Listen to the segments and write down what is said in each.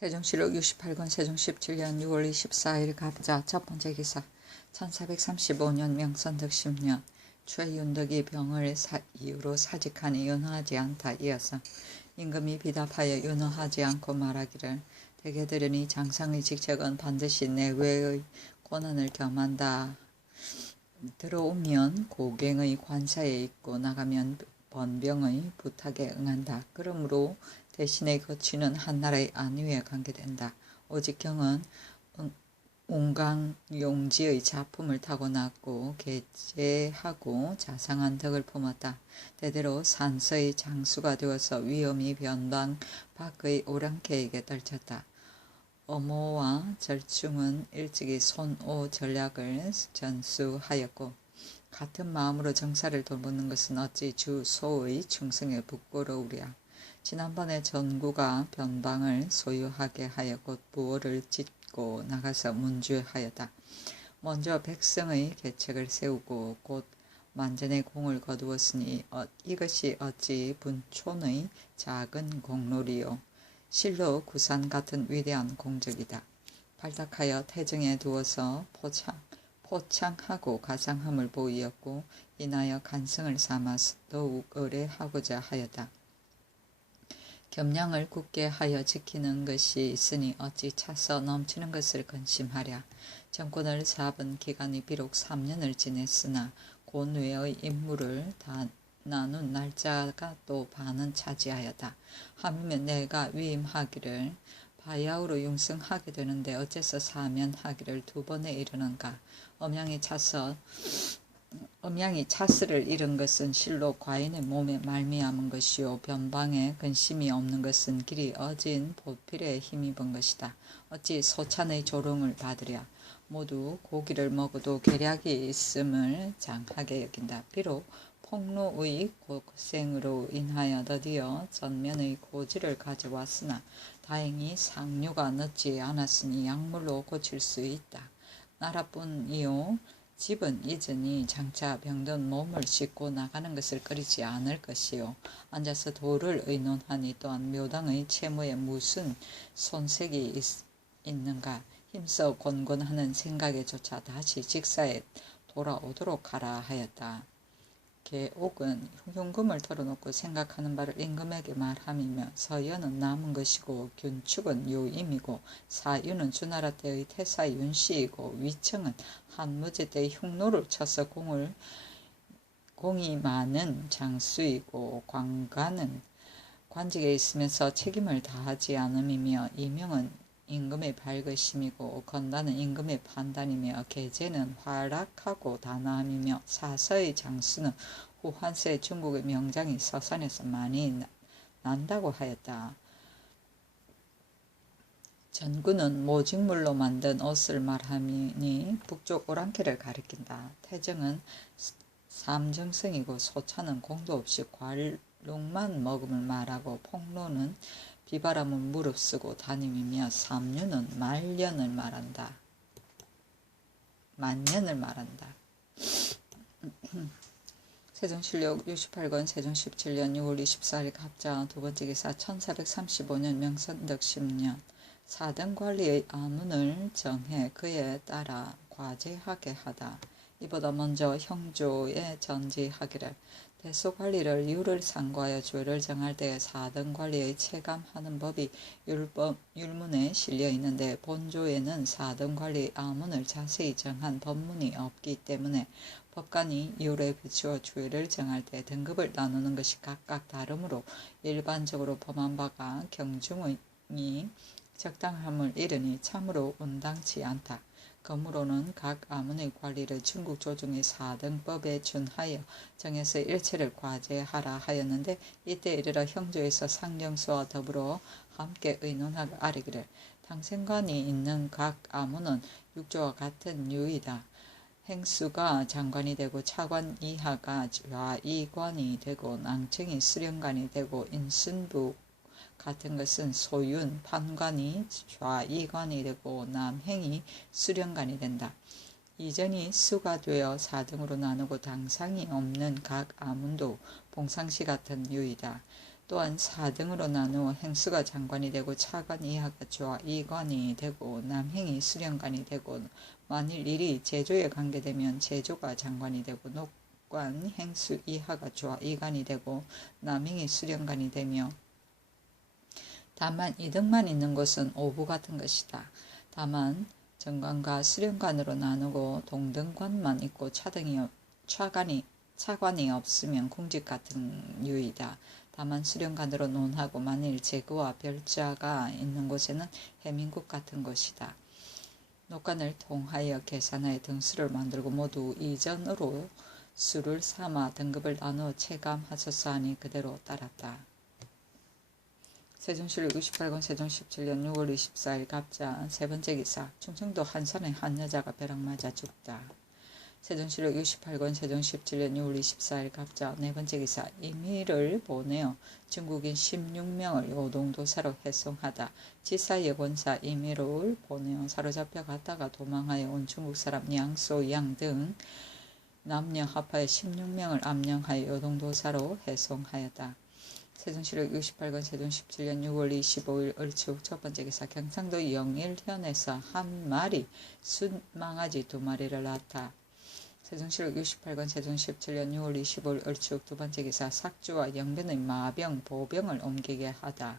세종실록 68권 세종 17년 6월 24일 갑자 첫 번째 기사 1435년 명선덕 10년 최윤덕이 병을 이유로 사직하니 윤허하지 않다. 이어서 임금이 비답하여 윤허하지 않고 말하기를 대개 들으니 장상의 직책은 반드시 내외의 권한을 겸한다. 들어오면 고갱의 관사에 있고 나가면 번병의 부탁에 응한다. 그러므로 대신에 거치는 한나라의 안위에 관계된다. 오직 경은 웅강용지의 작품을 타고났고 계제하고 자상한 덕을 품었다. 대대로 산서의 장수가 되어서 위엄이 변방 밖의 오랑캐에게 떨쳤다. 어모와 절충은 일찍이 손오 전략을 전수하였고 같은 마음으로 정사를 돌보는 것은 어찌 주 소의 충성에 부끄러우랴. 지난번에 전구가 변방을 소유하게 하여 곧 부호를 짓고 나가서 문주하였다. 먼저 백성의 계책을 세우고 곧 만전의 공을 거두었으니 이것이 어찌 분촌의 작은 공로리요. 실로 구산 같은 위대한 공적이다. 발탁하여 태정에 두어서 포창하고 가상함을 보이었고 인하여 간성을 삼아서 더욱 의뢰하고자 하였다. 겸양을 굳게 하여 지키는 것이 있으니 어찌 차서 넘치는 것을 근심하랴. 정권을 잡은 기간이 비록 3년을 지냈으나 고뇌의 임무를 다 나눈 날짜가 또 반은 차지하였다. 하물며 내가 위임하기를 바야흐로 융승하게 되는데 어째서 사면하기를 2번에 이르는가. 음양이 차스를 잃은 것은 실로 과인의 몸에 말미암은 것이요 변방에 근심이 없는 것은 길이 어진 보필에 힘입은 것이다. 어찌 소찬의 조롱을 받으랴. 모두 고기를 먹어도 계략이 있음을 장하게 여긴다. 비록 폭로의 고생으로 인하여 드디어 전면의 고지를 가져왔으나 다행히 상류가 늦지 않았으니 약물로 고칠 수 있다. 나라뿐이요 집은 잊으니 장차 병든 몸을 싣고 나가는 것을 꺼리지 않을 것이요. 앉아서 도를 의논하니 또한 묘당의 채무에 무슨 손색이 있는가. 힘써 권곤하는 생각에조차 다시 직사에 돌아오도록 하라 하였다. 계옥은 흉금을 털어놓고 생각하는 바를 임금에게 말함이며 서연은 남은 것이고 균축은 요임이고 사유는 주나라 때의 태사 윤씨이고 위청은 한무제 때의 흉노를 쳐서 공이 많은 장수이고 관관은 관직에 있으면서 책임을 다하지 않음이며 이명은 임금의 발거심이고 건단은 임금의 판단이며 계제는 활락하고 단아함이며 사서의 장수는 후한세 중국의 명장이 서산에서 많이 난다고 하였다. 전구는 모직물로 만든 옷을 말하니 북쪽 오랑캐를 가리킨다. 태정은 삼정성이고 소차는 공도 없이 관록만 먹음을 말하고 폭로는 비바람을 무릅쓰고 다님이며 삼류는 만년을 말한다. 세종실록 68권 세종 17년 6월 24일 갑자 두 번째 기사 1435년 명선덕 10년 4등 관리의 아문을 정해 그에 따라 과제하게 하다. 이보다 먼저 형조에 전지하기를 대소관리를 율을 상고하여 죄를 정할 때에 4등 관리의 체감하는 법이 율문에 실려 있는데 본조에는 4등 관리의 아문을 자세히 정한 법문이 없기 때문에 법관이 율에 비추어 죄를 정할 때 등급을 나누는 것이 각각 다르므로 일반적으로 범한 바가 경중이 적당함을 이르니 참으로 온당치 않다. 그러므로는 각 아문의 관리를 중국 조정의 4등법에 준하여 정해서 일체를 과제하라 하였는데 이때 이르러 형조에서 상령수와 더불어 함께 의논하고 아뢰기를 당생관이 있는 각 아문은 육조와 같은 유이다. 행수가 장관이 되고 차관 이하가 좌이관이 되고 낭청이 수령관이 되고 인순부 같은 것은 소윤, 판관이 좌이관이 되고 남행이 수령관이 된다. 이전이 수가 되어 4등으로 나누고 당상이 없는 각 아문도 봉상시 같은 유이다. 또한 4등으로 나누어 행수가 장관이 되고 차관 이하가 좌이관이 되고 남행이 수령관이 되고 만일 일이 제조에 관계되면 제조가 장관이 되고 녹관 행수 이하가 좌이관이 되고 남행이 수령관이 되며 다만 이등만 있는 곳은 오부 같은 것이다. 다만 정관과 수령관으로 나누고 동등관만 있고 차관이 없으면 궁직 같은 유이다. 다만 수령관으로 논하고 만일 제거와 별자가 있는 곳에는 해민국 같은 것이다. 녹관을 통하여 계산하여 등수를 만들고 모두 이전으로 수를 삼아 등급을 나누어 체감하소서 하니 그대로 따랐다. 세종실록 68권 세종 17년 6월 24일 갑자 세 번째 기사 충청도 한산의 한 여자가 벼락 맞아 죽다. 세종실록 68권 세종 17년 6월 24일 갑자 네 번째 기사 임의를 보내어 중국인 16명을 요동도사로 해송하다. 지사의 권사 임의를 보내어 사로잡혀 갔다가 도망하여 온 중국 사람 양소 양 등 남녀 합하여 16명을 암령하여 요동도사로 해송하였다. 세종실록 68권 세종 17년 6월 25일 을축 첫 번째 기사 경상도 영일현에서 한 마리 순망아지 2마리를 낳았다. 세종실록 68권 세종 17년 6월 25일 을축 두 번째 기사 삭주와 영변의 마병, 보병을 옮기게 하다.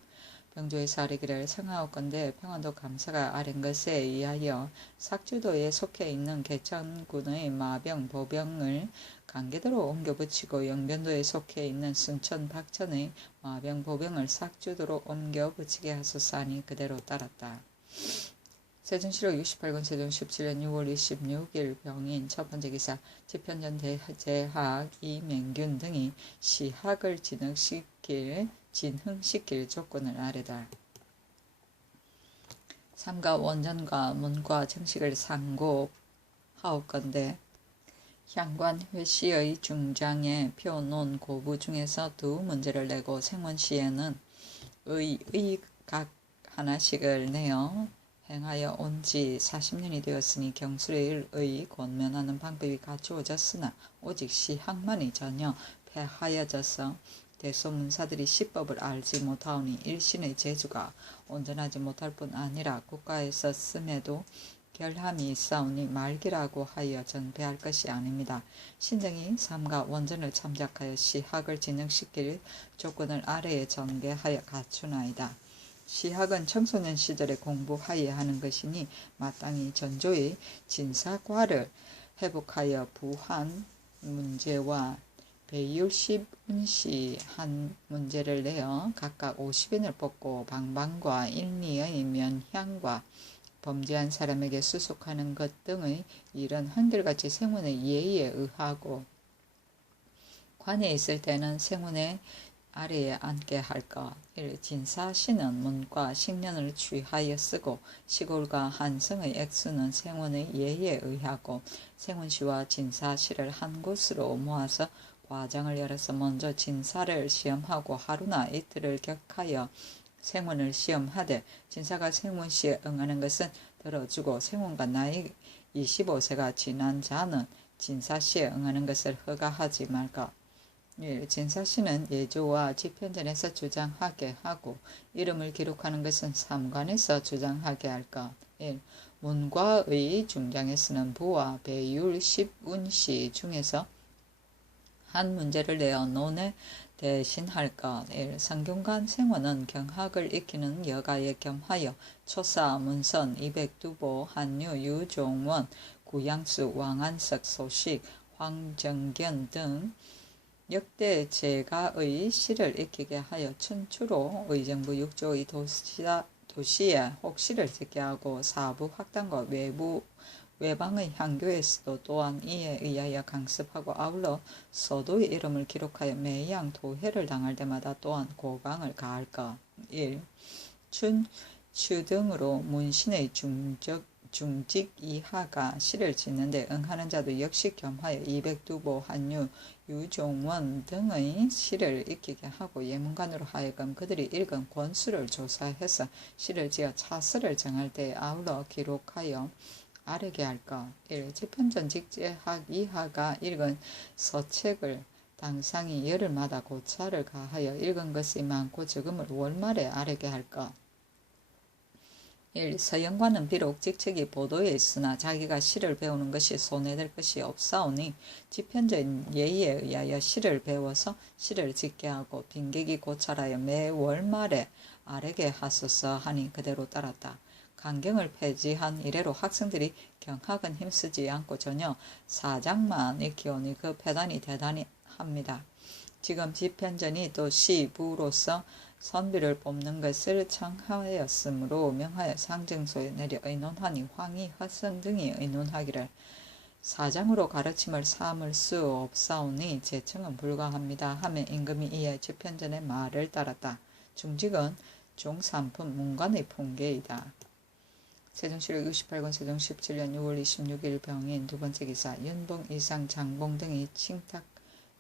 병조에서 아뢰기를 청하옵건대 평안도 감사가 아랜 것에 의하여 삭주도에 속해 있는 개천군의 마병, 보병을 강계도로 옮겨 붙이고 영변도에 속해 있는 순천, 박천의 마병, 보병을 삭주도로 옮겨 붙이게 하소서 하니 그대로 따랐다. 세종실록 68권 세종 17년 6월 26일 병인 첫 번째 기사 지편전 대제학 이맹균 등이 시학을 진흥시킬 조건을 아뢰다. 삼가 원전과 문과 정식을 상고하옵건대 향관 회시의 중장에 표논 고부 중에서 두 문제를 내고 생원시에는 각 하나씩을 내어 행하여 온 지 40년이 되었으니 경술의 권면하는 방법이 갖추어졌으나 오직 시학만이 전혀 폐하여져서 대소문사들이 시법을 알지 못하오니 일신의 재주가 온전하지 못할 뿐 아니라 국가에서 씀에도 결함이 있사오니 말기라고 하여 전폐할 것이 아닙니다. 신정이 삼가 원전을 참작하여 시학을 진행시킬 조건을 아래에 전개하여 갖추나이다. 시학은 청소년 시절에 공부하여야 하는 것이니 마땅히 전조의 진사과를 회복하여 부한 문제와 배율십운시 한 문제를 내어 각각 50인을 뽑고 방방과 일리의 면향과 범죄한 사람에게 수속하는 것 등의 일은 한결같이 생문의 예의에 의하고 관에 있을 때는 생문의 아래에 앉게 할 것. 진사시는 문과 식년을 취하여 쓰고 시골과 한성의 액수는 생원의 예에 의하고 생원시와 진사시를 한 곳으로 모아서 과정을 열어서 먼저 진사를 시험하고 하루나 이틀을 격하여 생원을 시험하되 진사가 생원시에 응하는 것은 들어주고 생원과 나이 25세가 지난 자는 진사시에 응하는 것을 허가하지 말까. 진사시는 예조와 지편전에서 주장하게 하고 이름을 기록하는 것은 삼관에서 주장하게 할 것. 문과의 중장에서는 부와 배율 십운시 중에서 한 문제를 내어 논에 대신할 것. 성균관 생원은 경학을 익히는 여가에 겸하여 초사, 문선, 이백두보, 한유, 유종원, 구양수, 왕안석, 소식, 황정견 등 역대 제가의 시를 익히게 하여 춘추로 의정부 6조의 도시에 혹시를 짓게 하고 사부 학당과 외방의 향교에서도 또한 이에 의하여 강습하고 아울러 서도의 이름을 기록하여 매양 도해를 당할 때마다 또한 고강을 가할 것. 1. 춘추 등으로 문신의 중직 이하가 시를 짓는데 응하는 자도 역시 겸하여 이백두보, 한유, 유종원 등의 시를 익히게 하고 예문관으로 하여금 그들이 읽은 권수를 조사해서 시를 지어 차서를 정할 때에 아울러 기록하여 아뢰게 할 것. 1. 지편전 직제학 이하가 읽은 서책을 당상이 열흘마다 고차를 가하여 읽은 것이 많고 적음을 월말에 아뢰게 할 것. 1. 서영관은 비록 직책이 보도에 있으나 자기가 시를 배우는 것이 손해될 것이 없사오니 지편전 예의에 의하여 시를 배워서 시를 짓게 하고 빈객이 고찰하여 매 월말에 아뢰게 하소서 하니 그대로 따랐다. 강경을 폐지한 이래로 학생들이 경학은 힘쓰지 않고 전혀 사장만 익히오니 그 폐단이 대단히 합니다. 지금 지편전이 또 시부로서 선비를 뽑는 것을 청하였으므로 명하여 상정소에 내려 의논하니 황희, 허선 등이 의논하기를 사장으로 가르침을 삼을 수 없사오니 제청은 불가합니다 하며 임금이 이에 지편전의 말을 따랐다. 중직은 종삼품 문관의 풍계이다. 세종시력 68권 세종 17년 6월 26일 병인 두 번째 기사 윤봉, 이상, 장봉 등이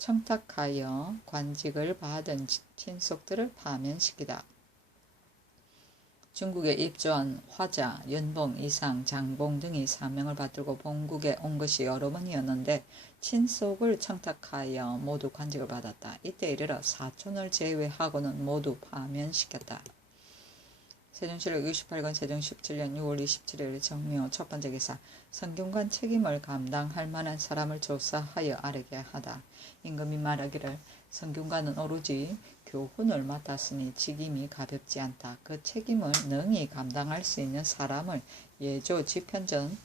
청탁하여 관직을 받은 친속들을 파면시키다. 중국에 입조한 화자, 윤봉, 이상, 장봉 등이 사명을 받들고 본국에 온 것이 여러 번이었는데 친속을 청탁하여 모두 관직을 받았다. 이때 이르러 사촌을 제외하고는 모두 파면시켰다. 세종시력 68권 세종 17년 6월 27일 정묘 첫 번째 기사 성균관 책임을 감당할 만한 사람을 조사하여 아뢰게 하다. 임금이 말하기를 성균관은 오로지 교훈을 맡았으니 직임이 가볍지 않다. 그 책임을 능히 감당할 수 있는 사람을 예조 지편전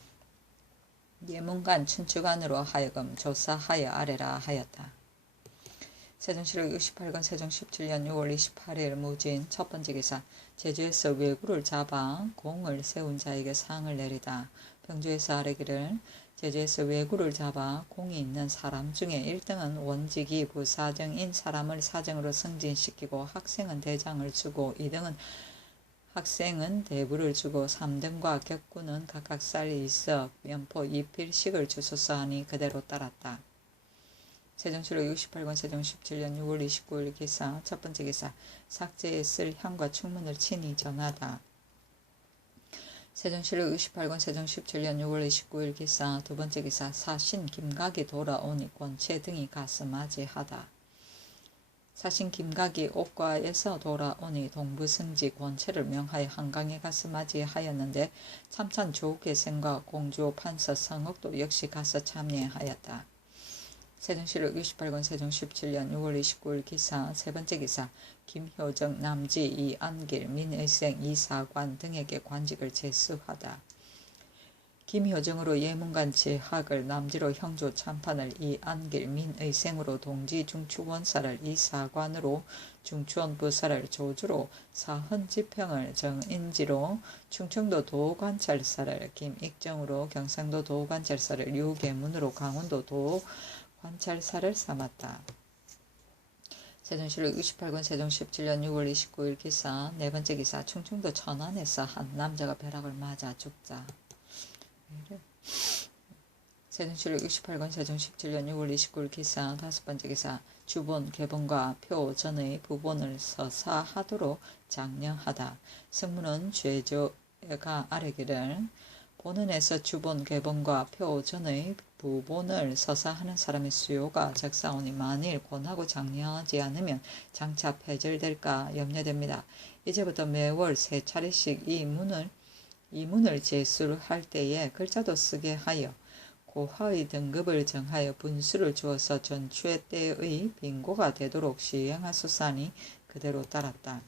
예문관 춘추관으로 하여금 조사하여 아뢰라 하였다. 세종시력 68권 세종 17년 6월 28일 무진 첫 번째 기사 제주에서 왜구를 잡아 공을 세운 자에게 상을 내리다. 병조에서 아뢰기를 제주에서 왜구를 잡아 공이 있는 사람 중에 1등은 원직이 부사정인 사람을 사정으로 승진시키고 학생은 대장을 주고 2등은 학생은 대부를 주고 3등과 격구는 각각 쌀 2석, 면포 2필씩을 주소서 하니 그대로 따랐다. 세종시력 68권 세종 17년 6월 29일 기사 첫 번째 기사 삭제에 쓸 향과 충문을 친히 전하다. 세종시력 68권 세종 17년 6월 29일 기사 두 번째 기사 사신 김각이 돌아오니 권채 등이 가서 맞이하다. 사신 김각이 옥과에서 돌아오니 동부승지 권채를 명하여 한강에 가서 맞이하였는데 참찬 조계생과 공주호 판서 성옥도 역시 가서 참여하였다. 세종시력 68권 세종 17년 6월 29일 기사 세 번째 기사 김효정, 남지, 이안길, 민의생, 이사관 등에게 관직을 제수하다. 김효정으로 예문관 제학을, 남지로 형조 참판을, 이안길, 민의생으로 동지 중추원사를, 이사관으로 중추원 부사를, 조주로 사헌지평을, 정인지로 충청도 도관찰사를, 김익정으로 경상도 도관찰사를, 유계문으로 강원도 도관찰사를 삼았다. 세종시력 68권 세종 17년 6월 29일 기사 네 번째 기사 충청도 천안에서 한 남자가 벼락을 맞아 죽자. 세종시력 68권 세종 17년 6월 29일 기사 다섯 번째 기사 주본, 개본과 표 전의 부본을 서사하도록 장려하다. 성문은 죄조가 아뢰기를 본원에서 주본, 개본과 표 전의 부본을 서사하는 사람의 수요가 적사오니 만일 권하고 장려하지 않으면 장차 폐절될까 염려됩니다. 이제부터 매월 세 차례씩 이 문을 제수를 할 때에 글자도 쓰게 하여 고하의 등급을 정하여 분수를 주어서 전추의 때의 빙고가 되도록 시행하소서하니 그대로 따랐다.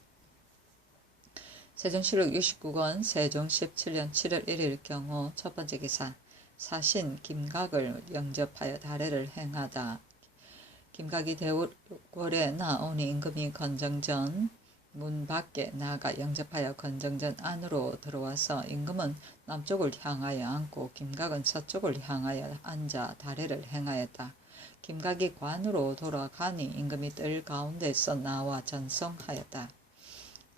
세종시력 69권 세종 17년 7월 1일 경우 첫 번째 기사 사신 김각을 영접하여 다례를 행하다. 김각이 대궐에 나오니 임금이 건정전 문 밖에 나가 영접하여 건정전 안으로 들어와서 임금은 남쪽을 향하여 앉고 김각은 서쪽을 향하여 앉아 다례를 행하였다. 김각이 관으로 돌아가니 임금이 뜰 가운데서 나와 전송하였다.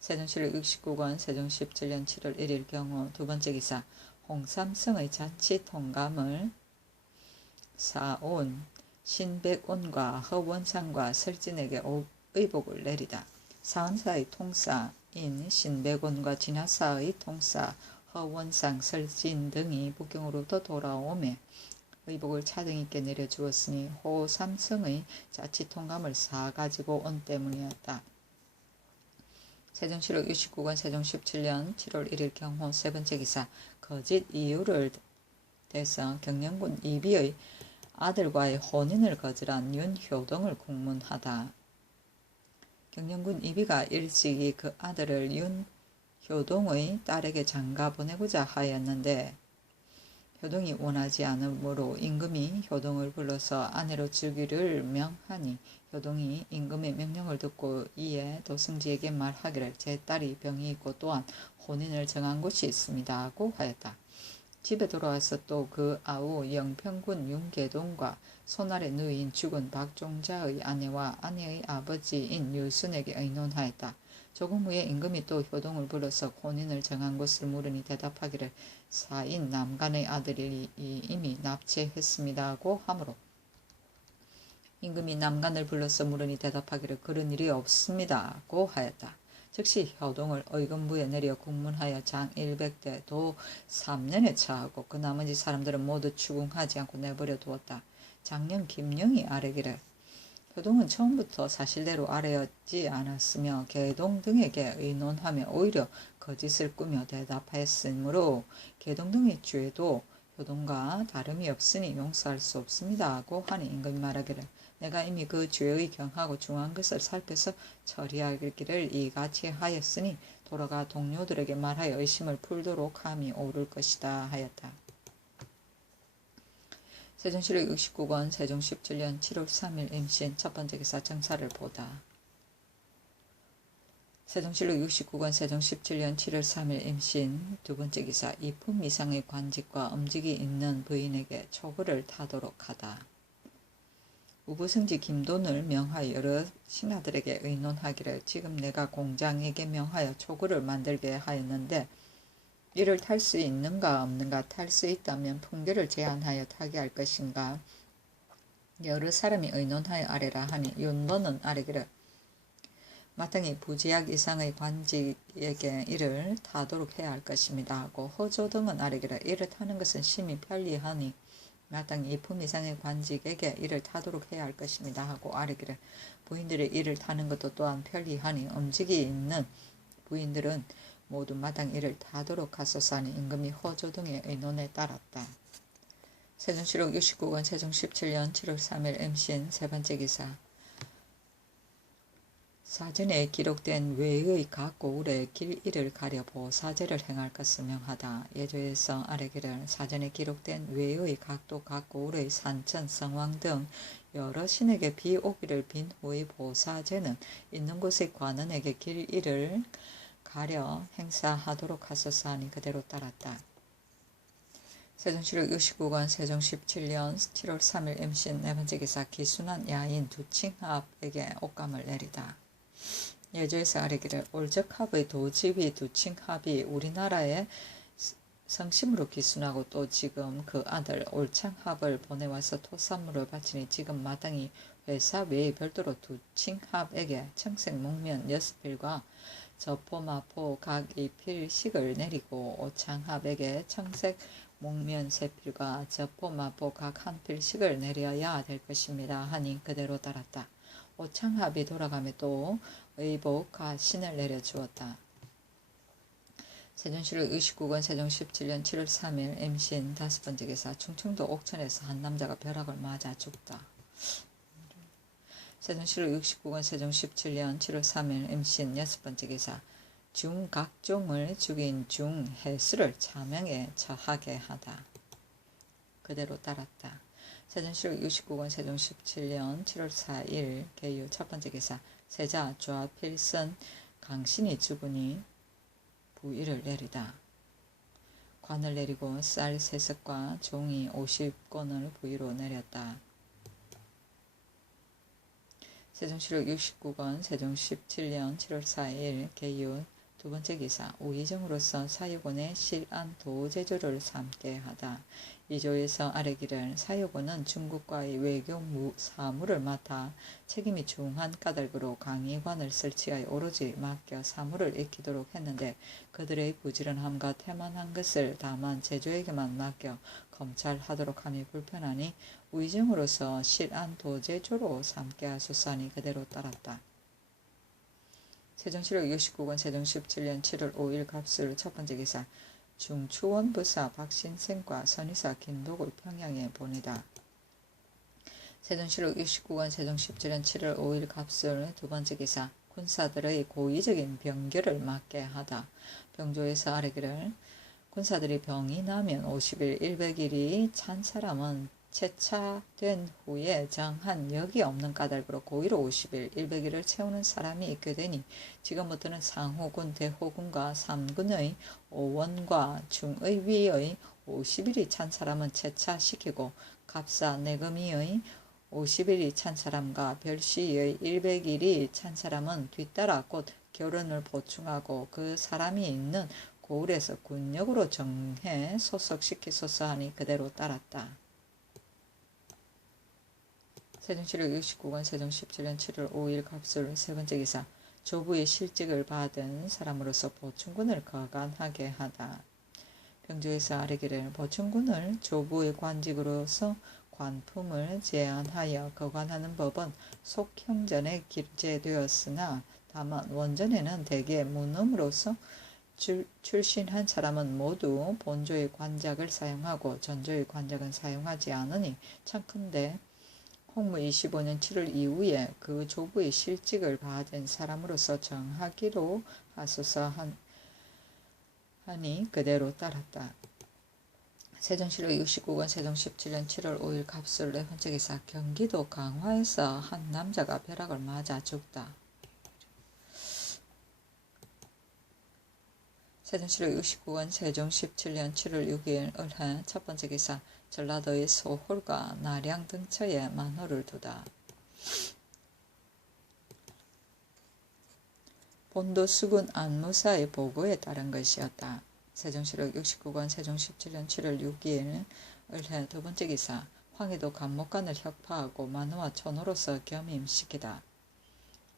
세종시력 69권 세종 17년 7월 1일 경우 두 번째 기사 홍삼성의 자치 통감을 사온 신백온과 허원상과 설진에게 의복을 내리다. 사헌사의 통사인 신백온과 진화사의 통사 허원상, 설진 등이 북경으로부터 돌아오매 의복을 차등있게 내려주었으니 호삼성의 자치 통감을 사가지고 온 때문이었다. 세종시록 69권 세종 17년 7월 1일 경호 세 번째 기사 거짓 이유를 대서 경영군 이비의 아들과의 혼인을 거절한 윤효동을 국문하다. 경영군 이비가 일찍이 그 아들을 윤효동의 딸에게 장가 보내고자 하였는데 효동이 원하지 않으므로 임금이 효동을 불러서 아내로 주기를 명하니 효동이 임금의 명령을 듣고 이에 도승지에게 말하기를 제 딸이 병이 있고 또한 혼인을 정한 곳이 있습니다 하고 하였다. 집에 돌아와서 또 그 아우 영평군 윤계동과 손아래 누이인 죽은 박종자의 아내와 아내의 아버지인 유순에게 의논하였다. 조금 후에 임금이 또 효동을 불러서 혼인을 정한 곳을 물으니 대답하기를 사인 남간의 아들이 이미 납치했습니다 하고 하므로 임금이 남간을 불러서 물으니 대답하기를 그런 일이 없습니다 하고 하였다. 즉시 효동을 의금부에 내려 국문하여 장 100대 도 3년에 처하고 그 나머지 사람들은 모두 추궁하지 않고 내버려 두었다. 장령 김영이 아뢰기를 효동은 처음부터 사실대로 아뢰었지 않았으며 계동 등에게 의논하며 오히려 거짓을 꾸며 대답하였으므로 계동 등의 죄도 효동과 다름이 없으니 용서할 수 없습니다 하고 하니 임금이 말하기를 내가 이미 그 죄의 경하고 중한 것을 살펴서 처리하기를 이같이 하였으니 돌아가 동료들에게 말하여 의심을 풀도록 함이 옳을 것이다 하였다. 세종시록 69권 세종 17년 7월 3일 임신 첫 번째 기사 정사를 보다. 세종시록 69권 세종 17년 7월 3일 임신 두 번째 기사 이품 이상의 관직과 음직이 있는 부인에게 초구를 타도록 하다. 우부승지 김돈을 명하여 여러 신하들에게 의논하기를 지금 내가 공장에게 명하여 초구를 만들게 하였는데 이를 탈 수 있는가 없는가 탈 수 있다면 풍계를 제한하여 타게 할 것인가 여러 사람이 의논하여 아뢰라 하니 윤번은 아뢰기를 마땅히 부지학 이상의 관직에게 이를 타도록 해야 할 것입니다 하고 허조 등은 아뢰기를 이를 타는 것은 심히 편리하니 마땅히 이품 이상의 관직에게 이를 타도록 해야 할 것입니다 하고 아뢰기를 부인들의 이를 타는 것도 또한 편리하니 음직이 있는 부인들은 모두 마땅히 이를 타도록 하소서 하니 임금이 허조 등의 의논에 따랐다. 세종시록 69권 세종 17년 7월 3일 임신 세 번째 기사 사전에 기록된 외의 각 고을의 길이를 가려 보사제를 행할 것을 명하다. 예조에서 아뢰기를 사전에 기록된 외의 각도 각 고을의 산천, 성왕 등 여러 신에게 비오기를 빈 후의 보사제는 있는 곳의 관원에게 길이를 가려 행사하도록 하소서 하니 그대로 따랐다. 세종시록 69권 세종 17년 7월 3일 임신 네 번째 기사 기순한 야인 두칭합에게 옥감을 내리다. 예조에서 아뢰기를 올적합의 도집이 두칭합이 우리나라에 성심으로 기순하고 또 지금 그 아들 올창합을 보내와서 토산물을 바치니 지금 마땅히 회사 외에 별도로 두칭합에게 청색 목면 6필과 저포마포 각 2필씩을 내리고 오창합에게 청색 목면 3필과 저포마포 각 1필씩을 내려야 될 것입니다 하니 그대로 따랐다. 오창합이 돌아가며 또 의복 신을 내려주었다. 세종시록 29권 세종 17년 7월 3일 임신 다섯 번째 기사 충청도 옥천에서 한 남자가 벼락을 맞아 죽다. 세종시록 69권 세종 17년 7월 3일 임신 여섯 번째 기사 중각종을 죽인 중해수를 차명에 처하게 하다. 그대로 따랐다. 세종시록 69권 세종 17년 7월 4일 개유 첫 번째 기사 세자 좌필선 강신이 죽으니 부의를 내리다. 관을 내리고 쌀 3석과 종이 50권을 부의로 내렸다. 세종시록 69권 세종 17년 7월 4일 개유 두 번째 기사 우의정으로서 사유군의 실안 도제조를 삼게 하다. 2조에서 아래 기를 사유군은 중국과의 외교 사무를 맡아 책임이 중한 까닭으로 강의관을 설치하여 오로지 맡겨 사무를 익히도록 했는데 그들의 부지런함과 태만한 것을 다만 제조에게만 맡겨 검찰하도록 함이 불편하니 우의정으로서 실안 도제조로 삼게 하소서하니 그대로 따랐다. 세종실록 69권 세종 17년 7월 5일 갑술 첫 번째 기사 중추원부사 박신생과 선의사 김독을 평양에 보내다. 세종실록 69권 세종 17년 7월 5일 갑술 두 번째 기사 군사들의 고의적인 병결을 막게 하다. 병조에서 아래기를 군사들이 병이 나면 50일 100일이 찬 사람은 채차된 후에 정한 역이 없는 까닭으로 고의로 50일 100일을 채우는 사람이 있게 되니 지금부터는 상호군 대호군과 3군의 5원과 중의위의 50일이 찬 사람은 채차시키고 갑사 내금위의 50일이 찬 사람과 별시의 100일이 찬 사람은 뒤따라 곧 결혼을 보충하고 그 사람이 있는 고을에서 군역으로 정해 소속시키소서 하니 그대로 따랐다. 세종실록 69권 세종 17년 7월 5일 갑술 세 번째 기사 조부의 실직을 받은 사람으로서 보충군을 거간하게 하다. 병조에서 아래기를 보충군을 조부의 관직으로서 관품을 제한하여 거간하는 법은 속형전에 기재되었으나 다만 원전에는 대개 문음으로서 출신한 사람은 모두 본조의 관작을 사용하고 전조의 관작은 사용하지 않으니 청컨대 홍무 25년 7월 이후에 그 조부의 실직을 받은 사람으로서 정하기로 하소서 하니 그대로 따랐다. 세종실록 69권 세종 17년 7월 5일 갑술 네 번째 기사 경기도 강화에서 한 남자가 벼락을 맞아 죽다. 세종실록 69권 세종 17년 7월 6일 을해 첫 번째 기사 전라도의 소홀과 나량 등처에 만호를 두다. 본도 수군 안무사의 보고에 따른 것이었다. 세종실록 69권 세종 17년 7월 6일 을해 두 번째 기사 황해도 간목간을 혁파하고 만호와 천호로서 겸임시키다.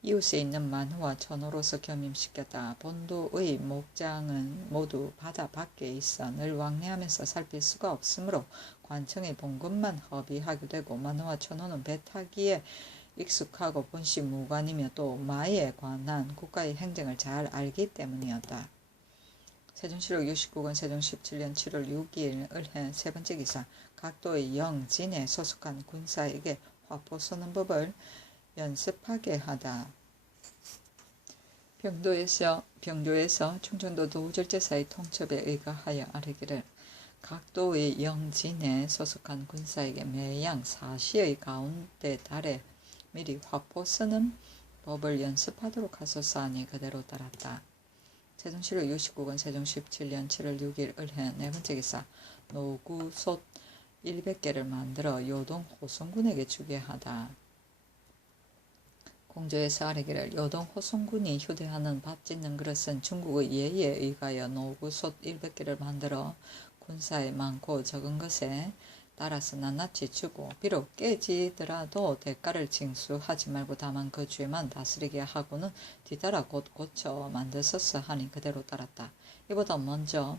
이웃에 있는 만호와 천호로서 겸임시켰다. 본도의 목장은 모두 바다 밖에 있어 늘 왕래하면서 살필 수가 없으므로 관청의 봉급만 허비하게 되고 만호와 천호는 배 타기에 익숙하고 본시 무관이며 또 마에 관한 국가의 행정을 잘 알기 때문이었다. 세종실록 69권 세종 17년 7월 6일 을해 세 번째 기사 각도의 영진에 소속한 군사에게 화포 쏘는 법을 연습하게 하다. 병조에서 충청도 도절제사의 통첩에 의거하여 아래기를 각도의 영진에 소속한 군사에게 매양 4시의 가운데 달에 미리 화포 쓰는 법을 연습하도록 하소서 하니 그대로 따랐다. 세종실록 69권 세종 17년 7월 6일 을해 네 번째 기사 노구솥 100개를 만들어 요동 호송군에게 주게 하다. 공조에서 아래기를 요동 호송군이 휴대하는 밥 짓는 그릇은 중국의 예에 의하여 노구솥 100개를 만들어 군사의 많고 적은 것에 따라서 낱낱이 주고 비록 깨지더라도 대가를 징수하지 말고 다만 그 죄만 다스리게 하고는 뒤따라 곧 고쳐 만드소서 하니 그대로 따랐다. 이보다 먼저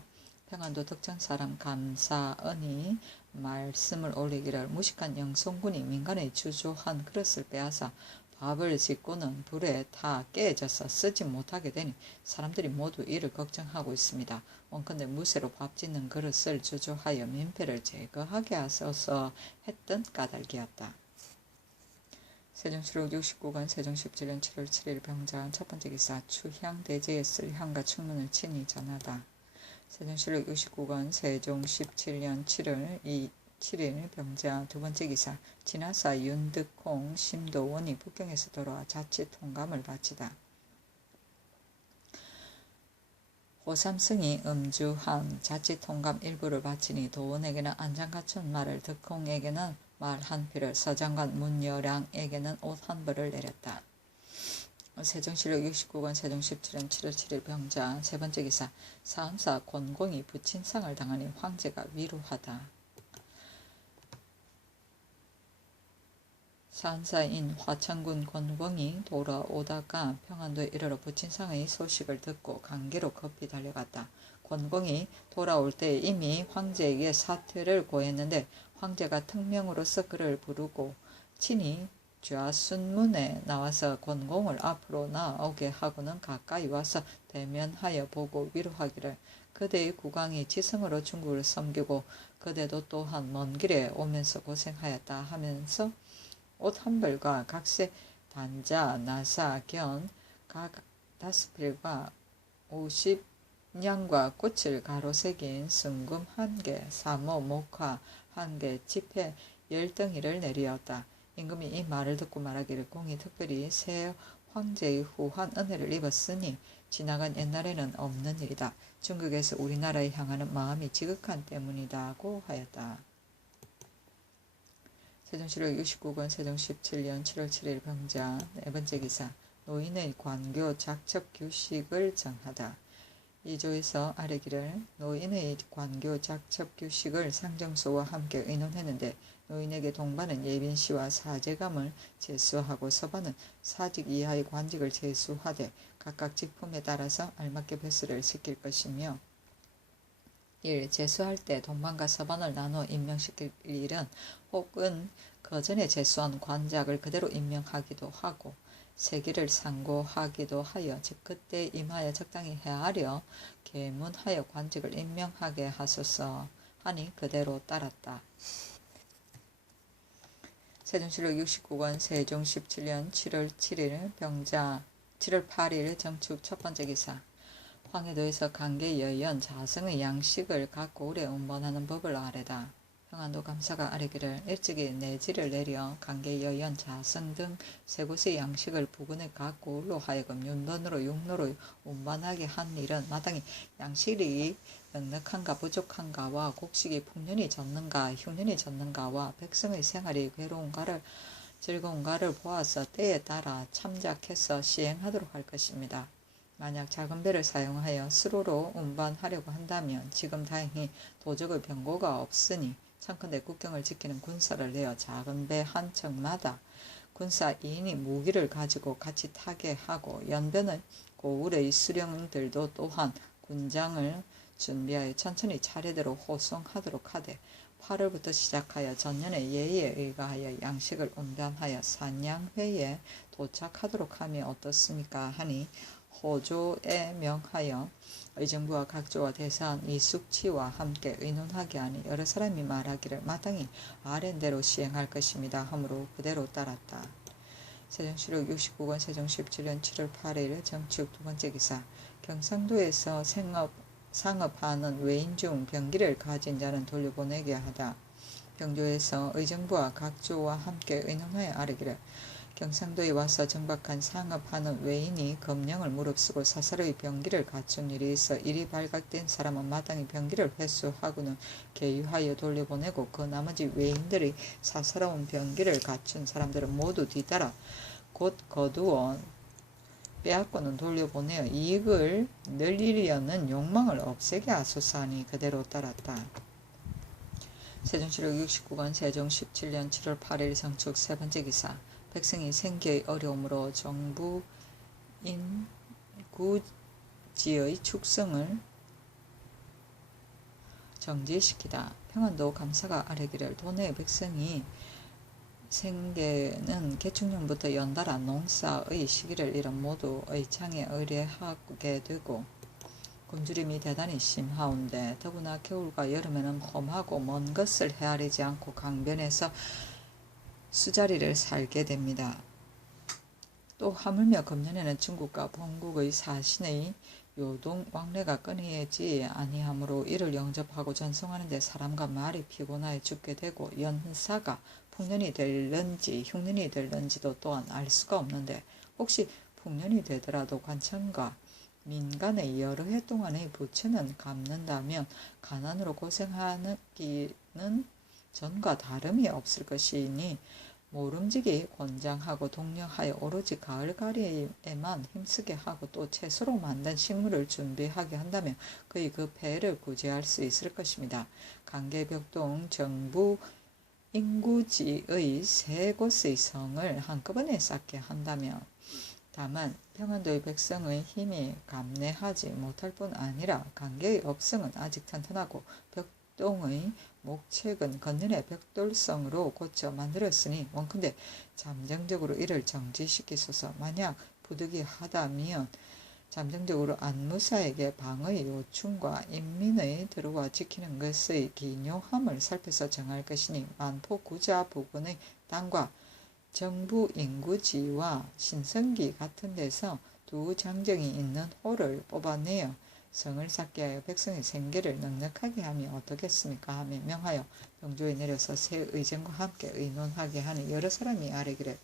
평안도 덕천 사람 감사은이 말씀을 올리기를 무식한 영송군이 민간에 주조한 그릇을 빼앗아 밥을 짓고는 불에 타 깨져서 쓰지 못하게 되니 사람들이 모두 이를 걱정하고 있습니다. 원컨대 무쇠로 밥 짓는 그릇을 주조하여 민폐를 제거하게 하소서 했던 까닭이었다. 세종실록 69권 세종 17년 7월 7일 병자한 첫 번째 기사 추향대제에 쓸 향과 충문을 친히 전하다. 세종실록 69권 세종 17년 7일 병자 두 번째 기사 진화사 윤득홍 심도원이 북경에서 돌아와 자치 통감을 바치다. 호삼승이 음주한 자치 통감 일부를 바치니 도원에게는 안장가천 말을 득홍에게는 말 한 필을 서장관 문여량에게는 옷 한 벌을 내렸다. 세종시력 69권 세종 17년 7월 7일 병자. 세 번째 기사. 사은사 권공이 부친상을 당하니 황제가 위로하다. 사은사인 화천군 권공이 돌아오다가 평안도에 이르러 부친상의 소식을 듣고 강계로 급히 달려갔다. 권공이 돌아올 때 이미 황제에게 사퇴를 고했는데 황제가 특명으로서 그를 부르고 친히 좌순문에 나와서 권공을 앞으로 나오게 하고는 가까이 와서 대면하여 보고 위로하기를 그대의 국왕이 지성으로 중국을 섬기고 그대도 또한 먼 길에 오면서 고생하였다 하면서 옷 한 벌과 각색 단자, 나사, 견, 각 5필과 50냥과 꽃을 가로새긴 순금 1개, 사모, 목화 1개, 지폐 10덩이를 내리었다. 임금이 이 말을 듣고 말하기를 공이 특별히 새 황제의 후한 은혜를 입었으니 지나간 옛날에는 없는 일이다. 중국에서 우리나라에 향하는 마음이 지극한 때문이다고 하였다. 세종시력 69권 세종 17년 7월 7일 병자. 네 번째 기사. 노인의 관교 작첩 규식을 정하다. 2조에서 아래기를 노인의 관교 작첩 규식을 상정소와 함께 의논했는데 노인에게 동반은 예빈시와 사제감을 제수하고 서반은 사직 이하의 관직을 제수하되 각각 직품에 따라서 알맞게 배수를 시킬 것이며 1. 제수할 때 동반과 서반을 나누어 임명시킬 일은 혹은 그 전에 제수한 관작을 그대로 임명하기도 하고 세기를 상고하기도 하여 즉 그때 임하여 적당히 헤아려 계문하여 관직을 임명하게 하소서 하니 그대로 따랐다. 세종시력 69권 세종 17년 7월 7일 병자. 7월 8일 정축 첫 번째 기사. 황해도에서 강계 여연 자성의 양식을 갖고 오래 운반하는 법을 아래다. 평안도 감사가 아래기를 일찍이 내지를 내려 강계 여연 자성 등 세 곳의 양식을 부근에 갖고 올로 하여금 윤번으로 육로로 운반하게 한 일은 마땅히 양식이 넉넉한가 부족한가와 곡식이 풍년이 졌는가 흉년이 졌는가와 백성의 생활이 괴로운가를 즐거운가를 보아서 때에 따라 참작해서 시행하도록 할 것입니다. 만약 작은 배를 사용하여 수로로 운반하려고 한다면 지금 다행히 도적의 병고가 없으니 청컨대 국경을 지키는 군사를 내어 작은 배 한 척마다 군사 2인이 무기를 가지고 같이 타게 하고 연변의 고울의 수령들도 또한 군장을 준비하여 천천히 차례대로 호송하도록 하되 8월부터 시작하여 전년의 예의에 의거하여 양식을 운반하여 산양회에 도착하도록 하면 어떻습니까 하니 호조에 명하여 의정부와 각조와 대사한 이숙치와 함께 의논하게 하니 여러 사람이 말하기를 마땅히 아랜대로 시행할 것입니다 하므로 그대로 따랐다. 세종시력 69권 세종 17년 7월 8일 정축 두 번째 기사. 경상도에서 상업하는 외인 중 병기를 가진 자는 돌려보내게 하다. 병조에서 의정부와 각조와 함께 의논하여 아뢰기를 경상도에 와서 정박한 상업하는 외인이 검령을 무릅쓰고 사사로이 병기를 갖춘 일이 있어 일이 발각된 사람은 마땅히 병기를 회수하고는 계유하여 돌려보내고 그 나머지 외인들이 사사로운 병기를 갖춘 사람들은 모두 뒤따라 곧 거두어 빼앗고는 돌려보내어 이익을 늘리려는 욕망을 없애게 하소서 하니 그대로 따랐다. 세종시력 69권 세종 17년 7월 8일 성축 세 번째 기사. 백성이 생계의 어려움으로 정부 인구지의 축성을 정지시키다. 평안도 감사가 아뢰기를 도내의 백성이 생계는 개축년부터 연달아 농사의 시기를 잃어 모두 의창에 의뢰하게 되고 굶주림이 대단히 심하온데 더구나 겨울과 여름에는 험하고 먼 것을 헤아리지 않고 강변에서 수자리를 살게 됩니다. 또 하물며 금년에는 중국과 본국의 사신의 요동 왕래가 끊이지 아니하므로 이를 영접하고 전송하는 데 사람과 말이 피곤하여 죽게 되고 연사가 풍년이 될는지 흉년이 될는지도 또한 알 수가 없는데 혹시 풍년이 되더라도 관청과 민간의 여러 해 동안의 부채는 갚는다면 가난으로 고생하기는 전과 다름이 없을 것이니 모름지기 권장하고 독려하여 오로지 가을가리에만 힘쓰게 하고 또 채소로 만든 식물을 준비하게 한다면 거의 그 폐해를 구제할 수 있을 것입니다. 강계벽동 정부 인구지의 세 곳의 성을 한꺼번에 쌓게 한다면 다만 평안도의 백성의 힘이 감내하지 못할 뿐 아니라 강계의 업성은 아직 튼튼하고 벽동의 목책은 건넌의 벽돌성으로 고쳐 만들었으니 원컨대 잠정적으로 이를 정지시키소서. 만약 부득이하다면 잠정적으로 안무사에게 방의 요충과 인민의 들어와 지키는 것의 기묘함을 살펴서 정할 것이니 만포 구자 부근의 땅과 정부 인구지와 신성기 같은 데서 두 장정이 있는 호를 뽑아내어 성을 쌓게 하여 백성의 생계를 넉넉하게 하면 어떻겠습니까 하며 명하여 병조에 내려서 새 의정과 함께 의논하게 하는 여러 사람이 아뢰기를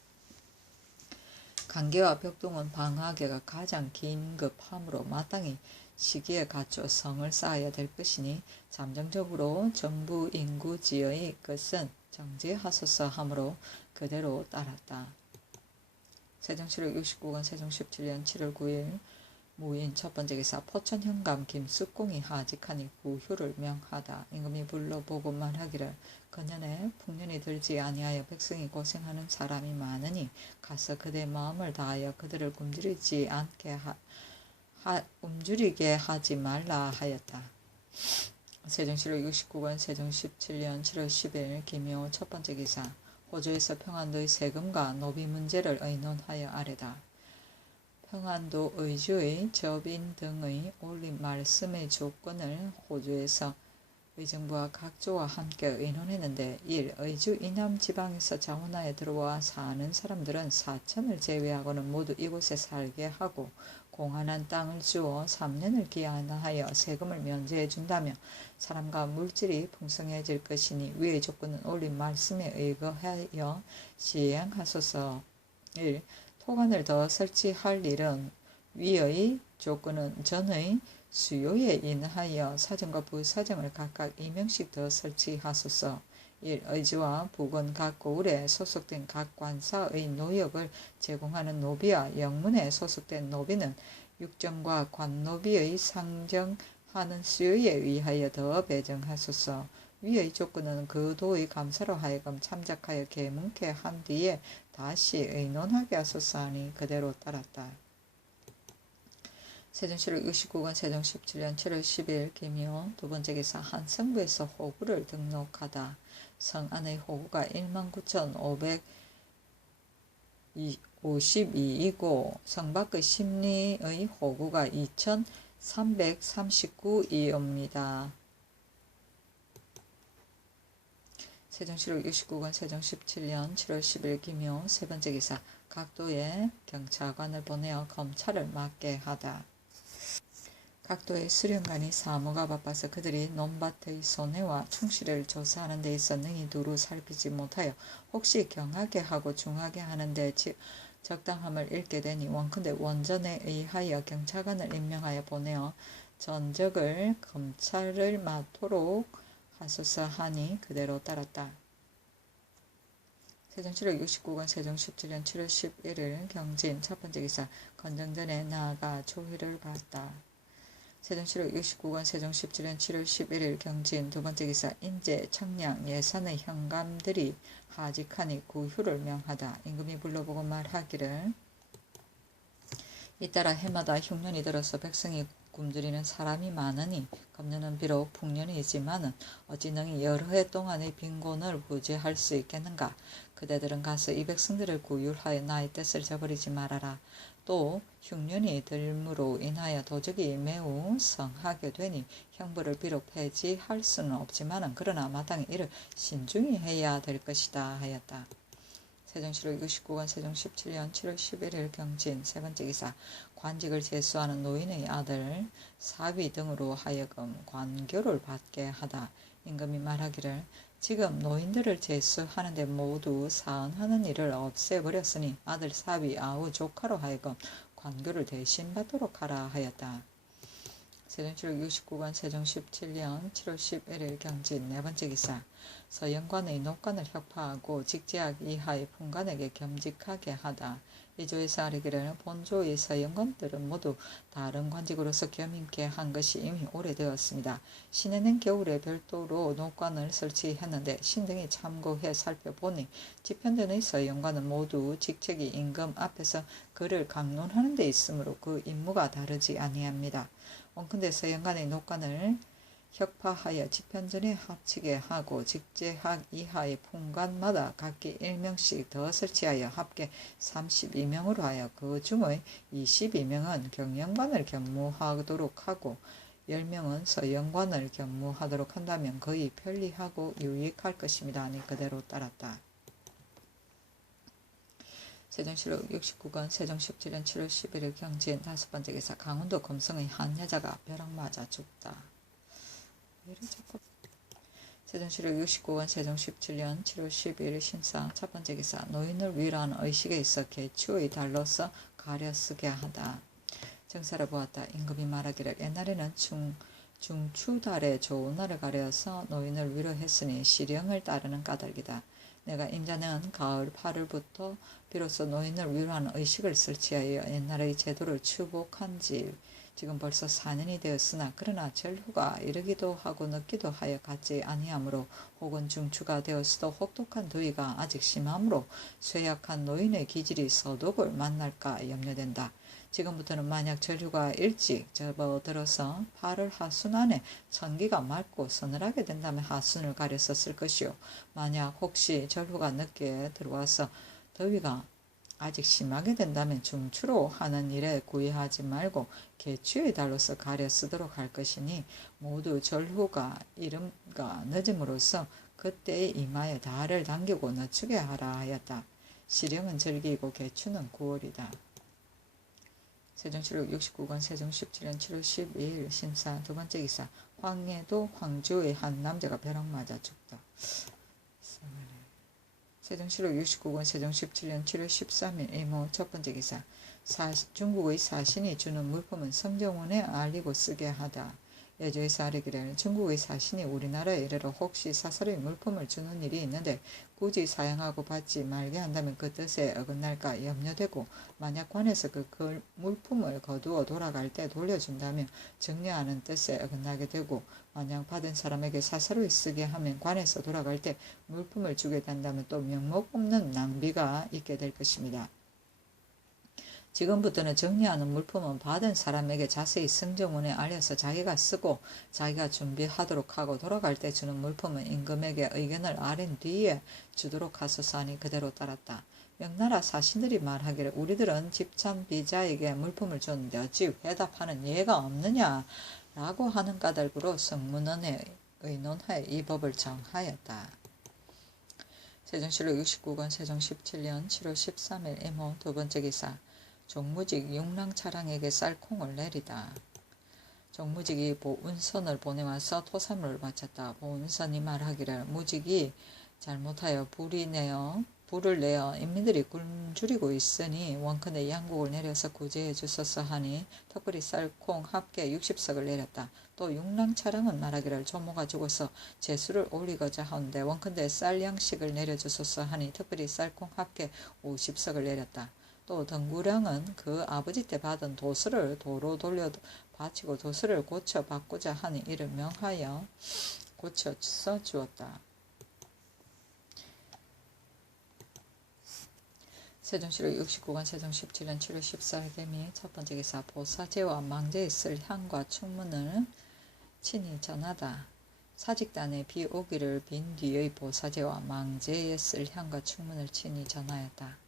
강계와 벽동은 방하계가 가장 긴급함으로 마땅히 시기에 갖춰 성을 쌓아야 될 것이니 잠정적으로 정부 인구지의 것은 정지하소서 하므로 그대로 따랐다. 세종실록 69권 세종 17년 7월 9일 무인 첫번째 기사 포천현감 김숙공이 하직하니 구휴를 명하다. 임금이 불러보고 말하기를 그년에 풍년이 들지 아니하여 백성이 고생하는 사람이 많으니 가서 그대 마음을 다하여 그들을 굶주리지 않게 굶주리게 하지 말라 하였다. 세종실록 69권 세종 17년 7월 10일 김효 첫번째 기사 호주에서 평안도의 세금과 노비 문제를 의논하여 아뢰다. 평안도 의주의 접인 등의 올린 말씀의 조건을 호주에서 의정부와 각조와 함께 의논했는데 1. 의주 이남 지방에서 자원하에 들어와 사는 사람들은 사천을 제외하고는 모두 이곳에 살게 하고 공한한 땅을 주어 3년을 기한하여 세금을 면제해 준다며 사람과 물질이 풍성해질 것이니 위의 조건은 올린 말씀에 의거하여 시행하소서. 1. 토관을 더 설치할 일은 위의 조건은 전의 수요에 인하여 사정과 부사정을 각각 2명씩 더 설치하소서. 1. 의주와 부근 각 고을에 소속된 각 관사의 노역을 제공하는 노비와 영문에 소속된 노비는 육정과 관노비의 상정하는 수요에 의하여 더 배정하소서. 위의 조건은 그 도의 감사로 하여금 참작하여 계문케 한 뒤에 다시 의논하게 하소서 하니 그대로 따랐다. 세종실록 69권 세종 17년 7월 10일 김효 두번째 기사 한 성부에서 호구를 등록하다. 성 안의 호구가 19,552이고 성 밖의 심리의 호구가 2,339이옵니다. 세종실록 69권 세종 17년 7월 10일 김효 세번째 기사 각도에 경찰관을 보내어 검찰을 맡게 하다. 각도의 수령관이 사무가 바빠서 그들이 논밭의 손해와 충실을 조사하는 데 있어 능히 두루 살피지 못하여 혹시 경하게 하고 중하게 하는 데 적당함을 잃게 되니 원컨대 원전에 의하여 경찰관을 임명하여 보내어 전적을 검찰을 맡도록 하소서 하니 그대로 따랐다. 세종실록 69권 세종 17년 7월 11일 경진 첫번째 기사 건정전에 나아가 조회를 받다. 세종실록 69권 세종 17년 7월 11일 경진 두번째 기사 인제 청량 예산의 현감들이 하직하니 구휴를 명하다. 임금이 불러보고 말하기를 잇따라 해마다 흉년이 들어서 백성이 굶주리는 사람이 많으니 금년은 비록 풍년이지만은 어찌 능히 여러 해 동안의 빈곤을 구제할 수 있겠는가. 그대들은 가서 이 백성들을 구휼하여 나의 뜻을 저버리지 말아라. 또 흉년이 들므로 인하여 도적이 매우 성하게 되니 형벌을 비록 폐지할 수는 없지만은 그러나 마땅히 이를 신중히 해야 될 것이다 하였다. 세종실록 69권 세종 17년 7월 11일 경진 세번째 기사 관직을 제수하는 노인의 아들 사위 등으로 하여금 관교를 받게 하다. 임금이 말하기를 지금 노인들을 제수하는데 모두 사언하는 일을 없애버렸으니 아들 사위 아우 조카로 하여금 관교를 대신 받도록 하라 하였다. 세종실록 69권 세종 17년 7월 11일 경진. 네 번째 기사. 서영관의 녹관을 혁파하고 직제학 이하의 풍관에게 겸직하게 하다. 이 조에서 아래기를 본조의 서영관들은 모두 다른 관직으로서 겸임케 한 것이 이미 오래되었습니다. 신에는 겨울에 별도로 녹관을 설치했는데 신등이 참고해 살펴보니 집현전의 서영관은 모두 직책이 임금 앞에서 그를 강론하는 데 있으므로 그 임무가 다르지 아니합니다. 원컨대 서영관의 녹관을 혁파하여 집현전에 합치게 하고 직제학 이하의 풍관마다 각기 1명씩 더 설치하여 합계 32명으로 하여 그 중의 22명은 경영관을 겸무하도록 하고 10명은 서영관을 겸무하도록 한다면 거의 편리하고 유익할 것입니다. 아니 그대로 따랐다. 세종실록 69권 세종 17년 7월 11일 경진. 다섯 번째 기사. 강원도 금성의 한 여자가 벼락 맞아 죽다. 세종실록 69권 세종 17년 7월 12일 심상. 첫 번째 기사. 노인을 위로하는 의식에 있어 개추의 달로서 가려 쓰게 하다. 정사를 보았다. 임금이 말하기를 옛날에는 중추달에 좋은 날을 가려서 노인을 위로했으니 시령을 따르는 까닭이다. 내가 인자는 가을 8월부터 비로소 노인을 위로하는 의식을 설치하여 옛날의 제도를 추복한지 지금 벌써 4년이 되었으나 그러나 절후가 이르기도 하고 늦기도 하여 같지 아니하므로 혹은 중추가 되었어도 혹독한 더위가 아직 심하므로 쇠약한 노인의 기질이 서독을 만날까 염려된다. 지금부터는 만약 절휴가 일찍 접어들어서 8월 하순 안에 천기가 맑고 서늘하게 된다면 하순을 가려서 쓸 것이요. 만약 혹시 절휴가 늦게 들어와서 더위가 아직 심하게 된다면 중추로 하는 일에 구애하지 말고 개추의 달로서 가려 쓰도록 할 것이니 모두 절후가 이름과 늦음으로써 그때에 임하여 달을 당기고 늦추게 하라 하였다. 시령은 절기이고 개추는 9월이다. 세종실록 69권 세종 17년 7월 12일 심사. 두 번째 기사. 황해도 황주의 한 남자가 벼락 맞아 죽다. 세종실록 69권 세종 17년 7월 13일 이모. 첫 번째 기사. 중국의 사신이 주는 물품은 성정원에 알리고 쓰게 하다. 예조에서 아뢰기를 중국의 사신이 우리나라에 이르러 혹시 사설의 물품을 주는 일이 있는데 굳이 사양하고 받지 말게 한다면 그 뜻에 어긋날까 염려되고 만약 관에서 그 물품을 거두어 돌아갈 때 돌려준다면 정려하는 뜻에 어긋나게 되고 만약 받은 사람에게 사설을 쓰게 하면 관에서 돌아갈 때 물품을 주게 된다면 또 명목 없는 낭비가 있게 될 것입니다. 지금부터는 정리하는 물품은 받은 사람에게 자세히 성정원에 알려서 자기가 쓰고 자기가 준비하도록 하고 돌아갈 때 주는 물품은 임금에게 의견을 아랜 뒤에 주도록 하소서 하니 그대로 따랐다. 명나라 사신들이 말하기를 우리들은 집참 비자에게 물품을 줬는데 어찌 회답하는 예가 없느냐 라고 하는 까닭으로 성문원에 의논하여 이 법을 정하였다. 세종실록 69권 세종 17년 7월 13일 이모. 두 번째 기사. 종무직 육랑차량에게 쌀콩을 내리다. 종무직이 보은선을 보내와서 토사물을 바쳤다. 보은선이 말하기를 무직이 잘못하여 불을 내어 인민들이 굶주리고 있으니 원컨대 양국을 내려서 구제해 주소서 하니 특별히 쌀콩 합계 60석을 내렸다. 또 육랑차량은 말하기를 조모가 죽어서 제수를 올리고자 하는데 원컨대 쌀 양식을 내려주소서 하니 특별히 쌀콩 합계 50석을 내렸다. 또 덩구량은 그 아버지 때 받은 도수를 도로 돌려 바치고 도수를 고쳐 받고자 하니 이를 명하여 고쳐서 주었다. 세종실록 69권 세종 17년 7월 14일 개미. 첫 번째 기사. 보사제와 망제에 쓸 향과 충문을 친히 전하다. 사직단에 비 오기를 빈 뒤의 보사제와 망제에 쓸 향과 충문을 친히 전하였다.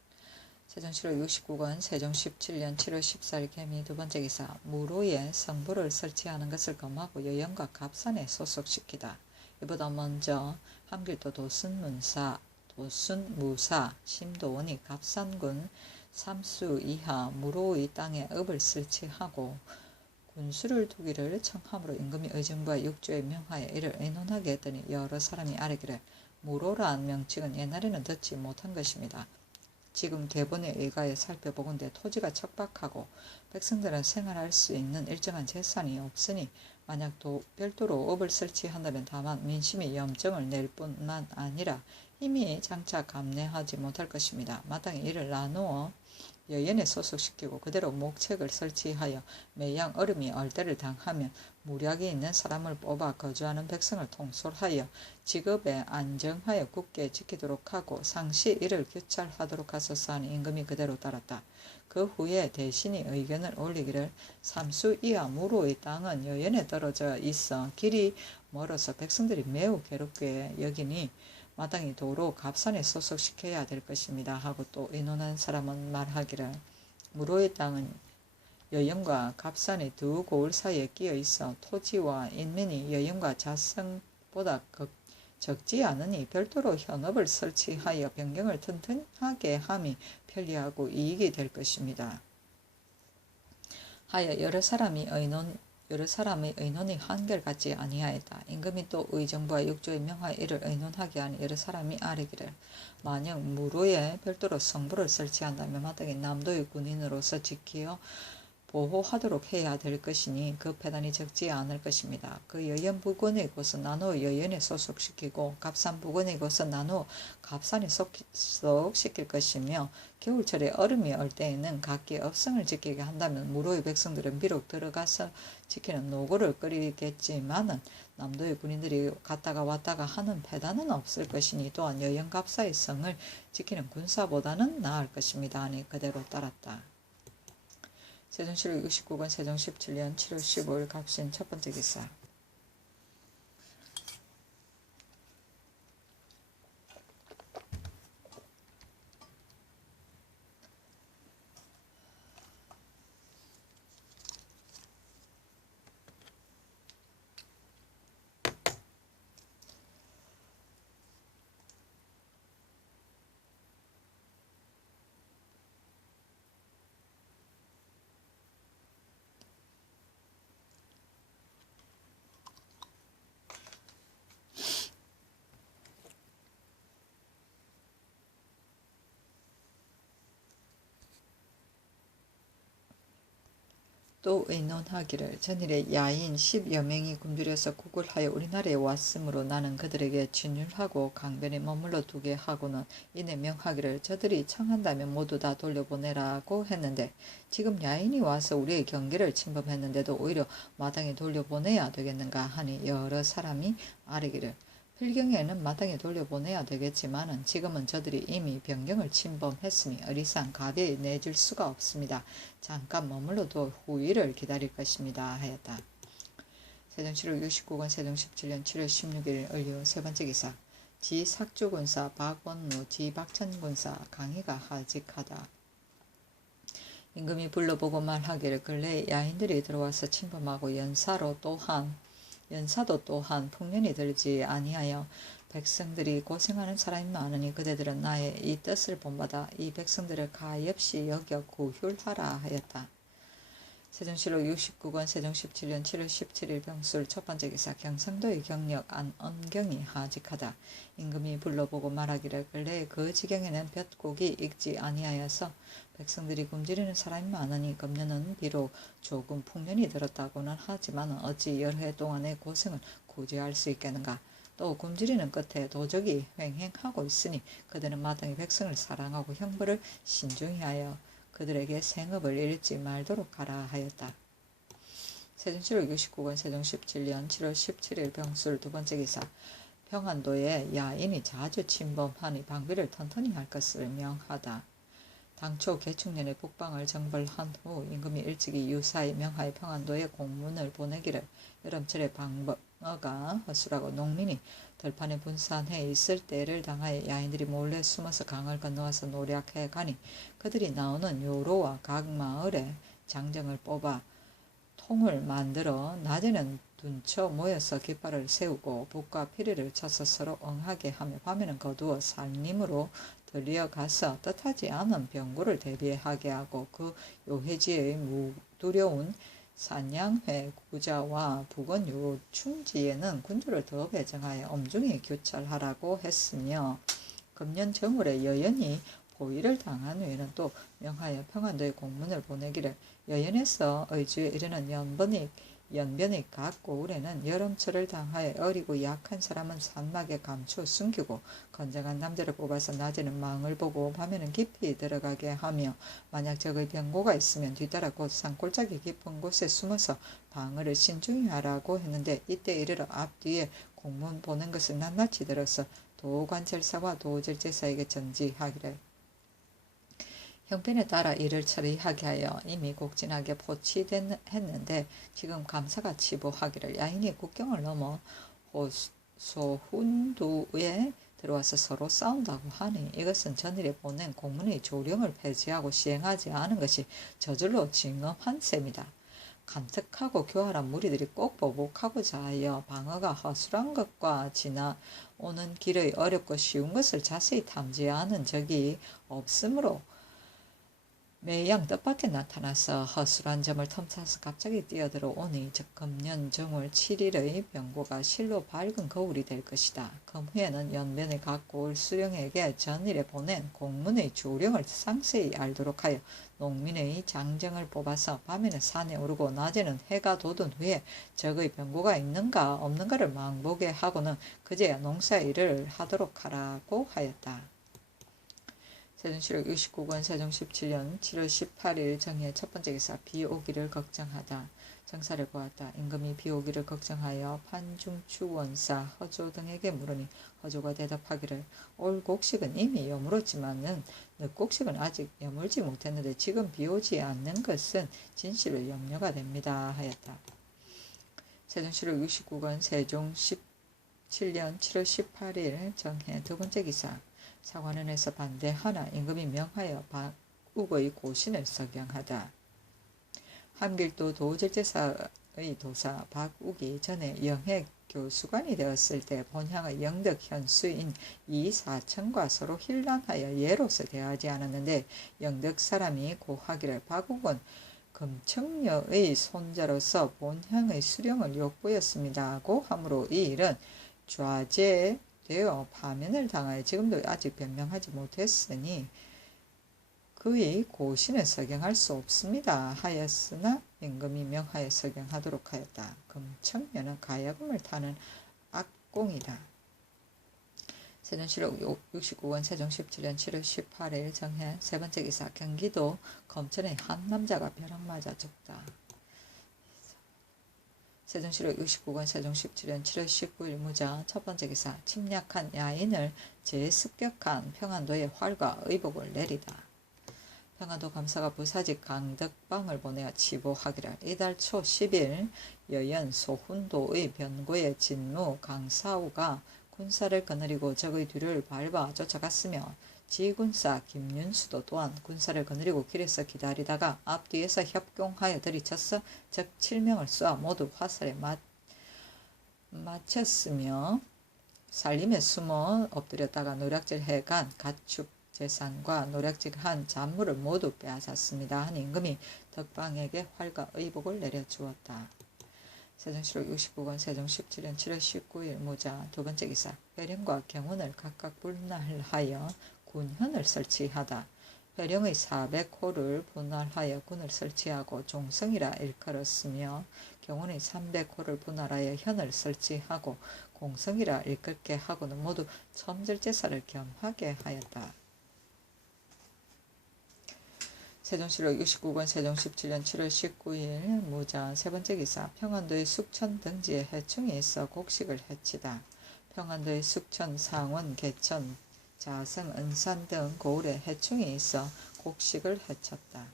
세종실록 69권 세종 17년 7월 14일 개미. 두 번째 기사. 무로에 성부를 설치하는 것을 검하고 여영과 갑산에 소속시키다. 이보다 먼저 함길도 도순무사 심도원이 갑산군 삼수 이하 무로의 땅에 읍을 설치하고 군수를 두기를 청함으로 임금이 의정부와 육조에 명하여 이를 의논하게 했더니 여러 사람이 아뢰기를 무로란 명칭은 옛날에는 듣지 못한 것입니다. 지금 계본에 의가에 살펴보건대 토지가 척박하고 백성들은 생활할 수 있는 일정한 재산이 없으니 만약 별도로 업을 설치한다면 다만 민심이 염증을 낼 뿐만 아니라 힘이 장차 감내하지 못할 것입니다. 마땅히 이를 나누어 여연에 소속시키고 그대로 목책을 설치하여 매양 얼음이 얼대를 당하면 무략이 있는 사람을 뽑아 거주하는 백성을 통솔하여 직업에 안정하여 굳게 지키도록 하고 상시 이를 규찰하도록 하소서 하니 임금이 그대로 따랐다. 그 후에 대신이 의견을 올리기를 삼수 이하 무로의 땅은 여연에 떨어져 있어 길이 멀어서 백성들이 매우 괴롭게 여기니 마땅히 도로 갑산에 소속시켜야 될 것입니다 하고 또 의논한 사람은 말하기를 무로의 땅은 여연과 갑산의 두 고을 사이에 끼어 있어 토지와 인민이 여연과 자성보다 적지 않으니 별도로 현업을 설치하여 변경을 튼튼하게 함이 편리하고 이익이 될 것입니다. 하여 여러 사람의 의논이 한결같지 아니하였다. 임금이 또 의정부와 육조의 명하에 이를 의논하게 하니 여러 사람이 아뢰기를 만약 무로에 별도로 성부를 설치한다면 마땅히 남도의 군인으로서 지키어 보호하도록 해야 될 것이니 그 패단이 적지 않을 것입니다. 그 여연 부근의 곳은 나누어 여연에 소속시키고 갑산 부근의 곳은 나누어 갑산에 소속시킬 것이며 겨울철에 얼음이 얼 때에는 각기 업성을 지키게 한다면 무로의 백성들은 비록 들어가서 지키는 노고를 끓이겠지만은 남도의 군인들이 갔다가 왔다가 하는 패단은 없을 것이니 또한 여연 갑사의 성을 지키는 군사보다는 나을 것입니다 하니 그대로 따랐다. 세종실록 69권 세종 17년 7월 15일 갑신 첫 번째 기사. 또 의논하기를 전일에 야인 10여 명이 굶주려서 구걸하여 우리나라에 왔으므로 나는 그들에게 진율하고 강변에 머물러 두게 하고는 이내 명하기를 저들이 청한다면 모두 다 돌려보내라고 했는데 지금 야인이 와서 우리의 경계를 침범했는데도 오히려 마땅히 돌려보내야 되겠는가 하니 여러 사람이 아뢰기를 필경에는 마땅히 돌려보내야 되겠지만은 지금은 저들이 이미 변경을 침범했으니 어리상 가벼이 내줄 수가 없습니다. 잠깐 머물러도 후일을 기다릴 것입니다 하였다. 세종실록 69권 세종 17년 7월 16일 을류 세 번째 기사. 지 삭주군사 박원루 지 박천군사 강희가 하직하다. 임금이 불러보고 말하기를 근래에 야인들이 들어와서 침범하고 연사도 또한 풍년이 들지 아니하여 백성들이 고생하는 사람이 많으니 그대들은 나의 이 뜻을 본받아 이 백성들을 가엾이 여겨 구휼하라 하였다. 세종실록 69권 세종 17년 7월 17일 병술 첫 번째 기사. 경상도의 경력 안언경이 하직하다. 임금이 불러보고 말하기를 근래에 그 지경에는 볕곡이 익지 아니하여서 백성들이 굶주리는 사람이 많으니 금년은 비록 조금 풍년이 들었다고는 하지만 어찌 열해 동안의 고생을 구제할 수 있겠는가. 또 굶주리는 끝에 도적이 횡행하고 있으니 그들은 마땅히 백성을 사랑하고 형벌을 신중히 하여 그들에게 생업을 잃지 말도록 하라 하였다. 세종실록 69권 세종 17년 7월 17일 병술 두 번째 기사. 평안도에 야인이 자주 침범하니 방비를 튼튼히 할 것을 명하다. 당초 개축년에 북방을 정벌한 후 임금이 일찍이 유사히 명하여 평안도에 공문을 보내기를 여름철에 방어가 허술하고 농민이 들판에 분산해 있을 때를 당하여 야인들이 몰래 숨어서 강을 건너와서 노략해 가니 그들이 나오는 요로와 각 마을에 장정을 뽑아 통을 만들어 낮에는 둔처 모여서 깃발을 세우고 북과 피리를 쳐서 서로 응하게 하며 밤에는 거두어 산림으로 들려가서 뜻하지 않은 병고를 대비하게 하고 그 요해지의 무두려운 산양회 구자와 부근 요충지에는 군주를 더 배정하여 엄중히 규찰하라고 했으며 금년 정월에 여연이 포위를 당한 후에는 또 명하여 평안도에 공문을 보내기를 여연에서 의주에 이르는 연변의 각 고을에는 여름철을 당하여 어리고 약한 사람은 산막에 감추어 숨기고 건장한 남자를 뽑아서 낮에는 망을 보고 밤에는 깊이 들어가게 하며 만약 적의 병고가 있으면 뒤따라 곧 산골짜기 깊은 곳에 숨어서 방어를 신중히 하라고 했는데 이때 이르러 앞뒤에 공문 보낸 것을 낱낱이 들어서 도관찰사와 도절제사에게 전지하기를 형편에 따라 일을 처리하게 하여 이미 곡진하게 포치했는데 지금 감사가 치부하기를 야인이 국경을 넘어 소훈두에 들어와서 서로 싸운다고 하니 이것은 전일에 보낸 공문의 조령을 폐지하고 시행하지 않은 것이 저절로 징험한 셈이다. 감택하고 교활한 무리들이 꼭 보복하고자 하여 방어가 허술한 것과 지나오는 길의 어렵고 쉬운 것을 자세히 탐지하는 적이 없으므로 매양 뜻밖에 나타나서 허술한 점을 틈타서 갑자기 뛰어들어 오니 즉 금년 정월 7일의 병고가 실로 밝은 거울이 될 것이다. 금후에는 연변의 각 고을 수령에게 전일에 보낸 공문의 조령을 상세히 알도록 하여 농민의 장정을 뽑아서 밤에는 산에 오르고 낮에는 해가 돋은 후에 적의 병고가 있는가 없는가를 망보게 하고는 그제야 농사일을 하도록 하라고 하였다. 세종시록 69권 세종 17년 7월 18일 정해 첫 번째 기사 비오기를 걱정하다. 정사를 보았다. 임금이 비오기를 걱정하여 판중추원사 허조 등에게 물으니 허조가 대답하기를 올 곡식은 이미 여물었지만은 늦곡식은 아직 여물지 못했는데 지금 비오지 않는 것은 진실로 염려가 됩니다 하였다. 세종시록 69권 세종 17년 7월 18일 정해 두 번째 기사 사관원에서 반대하나 임금이 명하여 박욱의 고신을 석양하다. 함길도 도절제사의 도사 박욱이 전에 영해 교수관이 되었을 때 본향의 영덕 현수인 이 사천과 서로 hir난하여 예로서 대하지 않았는데 영덕 사람이 고하기를 박욱은 금청녀의 손자로서 본향의 수령을 욕보였습니다고 하므로 이 일은 좌제되어 파면을 당하여 지금도 아직 변명하지 못했으니 그의 고신을 석양할 수 없습니다 하였으나 임금이 명하여 석양하도록 하였다. 금청녀는 가야금을 타는 악공이다. 세종시록 69권 세종 17년 7월 18일 정해 세 번째 기사 경기도 검천의 한 남자가 벼락 맞아 죽다. 세종시록 69권 세종 17년 7월 19일 무자 첫 번째 기사 침략한 야인을 재습격한 평안도에 활과 의복을 내리다. 평안도 감사가 부사직 강덕방을 보내어 치보하기를 이달 초 10일 여연 소훈도의 변고의 진무 강사우가 군사를 거느리고 적의 뒤를 밟아 쫓아갔으며 지군사 김윤수도 또한 군사를 거느리고 길에서 기다리다가 앞뒤에서 협공하여 들이쳐서 적 7명을 쏘아 모두 화살에 맞췄으며 살림에 숨어 엎드렸다가 노략질해 간 가축 재산과 노략질한 잔물을 모두 빼앗았습니다. 한 임금이 덕방에게 활과 의복을 내려주었다. 세종시록 69권 세종 17년 7월 19일 무자 두 번째 기사 회령과 경운을 각각 분할하여 군현을 설치하다. 회령의 400호를 분할하여 군을 설치하고 종성이라 일컬었으며 경운의 300호를 분할하여 현을 설치하고 공성이라 일컬게 하고는 모두 첨절제사를 겸하게 하였다. 세종시록 69권 세종 17년 7월 19일 무자 세 번째 기사 평안도의 숙천 등지에 해충이 있어 곡식을 해치다. 평안도의 숙천, 상원, 개천, 자성, 은산 등 고을에 해충이 있어 곡식을 해쳤다.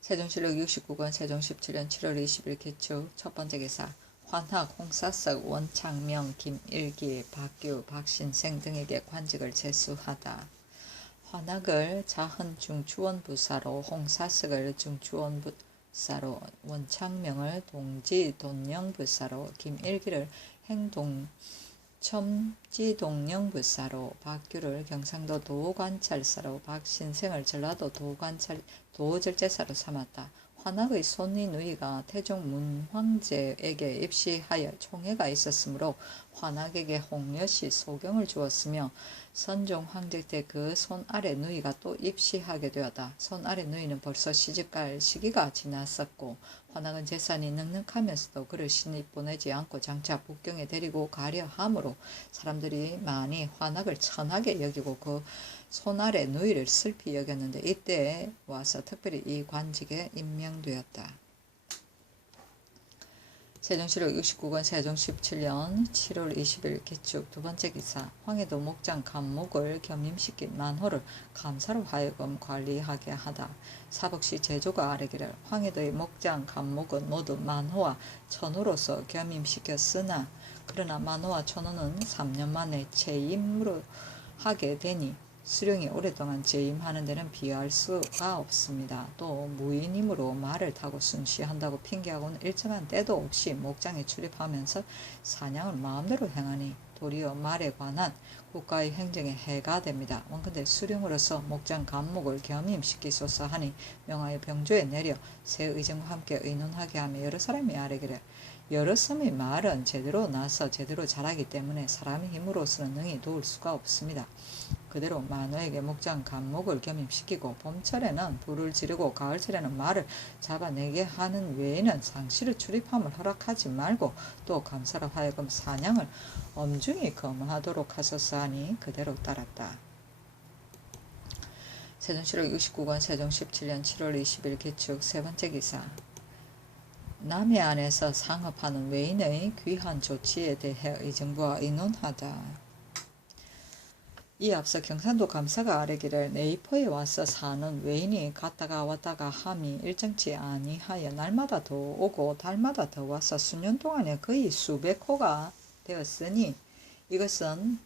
세종시록 69권 세종 17년 7월 20일 기축 첫 번째 기사 환학, 홍사석, 원창명, 김일기, 박규, 박신생 등에게 관직을 제수하다. 환학을 자헌 중추원부사로, 홍사석을 중추원부사로, 원창명을 동지돈령부사로, 김일기를 행동첨지동령부사로, 박규를 경상도 도관찰사로, 박신생을 전라도 도절제사로 삼았다. 환학의 손위 누이가 태종 문황제에게 입시하여 총애가 있었으므로 환학에게 홍려시 소경을 주었으며 선종 황제 때 그 손 아래 누이가 또 입시하게 되었다. 손 아래 누이는 벌써 시집갈 시기가 지났었고 환학은 재산이 넉넉하면서도 그를 신입 보내지 않고 장차 북경에 데리고 가려 하므로 사람들이 많이 환학을 천하게 여기고 그 손 아래 누이를 슬피 여겼는데 이때 와서 특별히 이 관직에 임명되었다. 세종시록 69권 세종 17년 7월 20일 기축 두 번째 기사 황해도 목장 감목을 겸임시킨 만호를 감사로 하여금 관리하게 하다. 사복시 제조가 아뢰기를 황해도의 목장 감목은 모두 만호와 천호로서 겸임시켰으나 그러나 만호와 천호는 3년 만에 재임으로 하게 되니 수령이 오랫동안 재임하는 데는 비할 수가 없습니다. 또 무인임으로 말을 타고 순시한다고 핑계하고는 일정한 때도 없이 목장에 출입하면서 사냥을 마음대로 행하니 도리어 말에 관한 국가의 행정에 해가 됩니다. 원컨대 수령으로서 목장 감목을 겸임시키소서 하니 명하여 병조에 내려 새 의정과 함께 의논하게 하며 여러 사람이 아뢰기를 여러 섬의 말은 제대로 나서 제대로 자라기 때문에 사람의 힘으로서는 능히 도울 수가 없습니다. 그대로 만호에게 목장 감목을 겸임시키고 봄철에는 불을 지르고 가을철에는 말을 잡아내게 하는 외에는 상시로 출입함을 허락하지 말고 또 감사로 하여금 사냥을 엄중히 검하도록 하소서 하니 그대로 따랐다. 세종시록 69권 세종 17년 7월 20일 기축 세 번째 기사 남해 안에서 상업하는 외인의 귀한 조치에 대해 의정부와 의논하다. 이 앞서 경산도 감사가 아뢰기를 네이포에 와서 사는 외인이 갔다가 왔다가 함이 일정치 아니하여 날마다 더 오고 달마다 더 와서 수년 동안에 거의 수백 호가 되었으니 이것은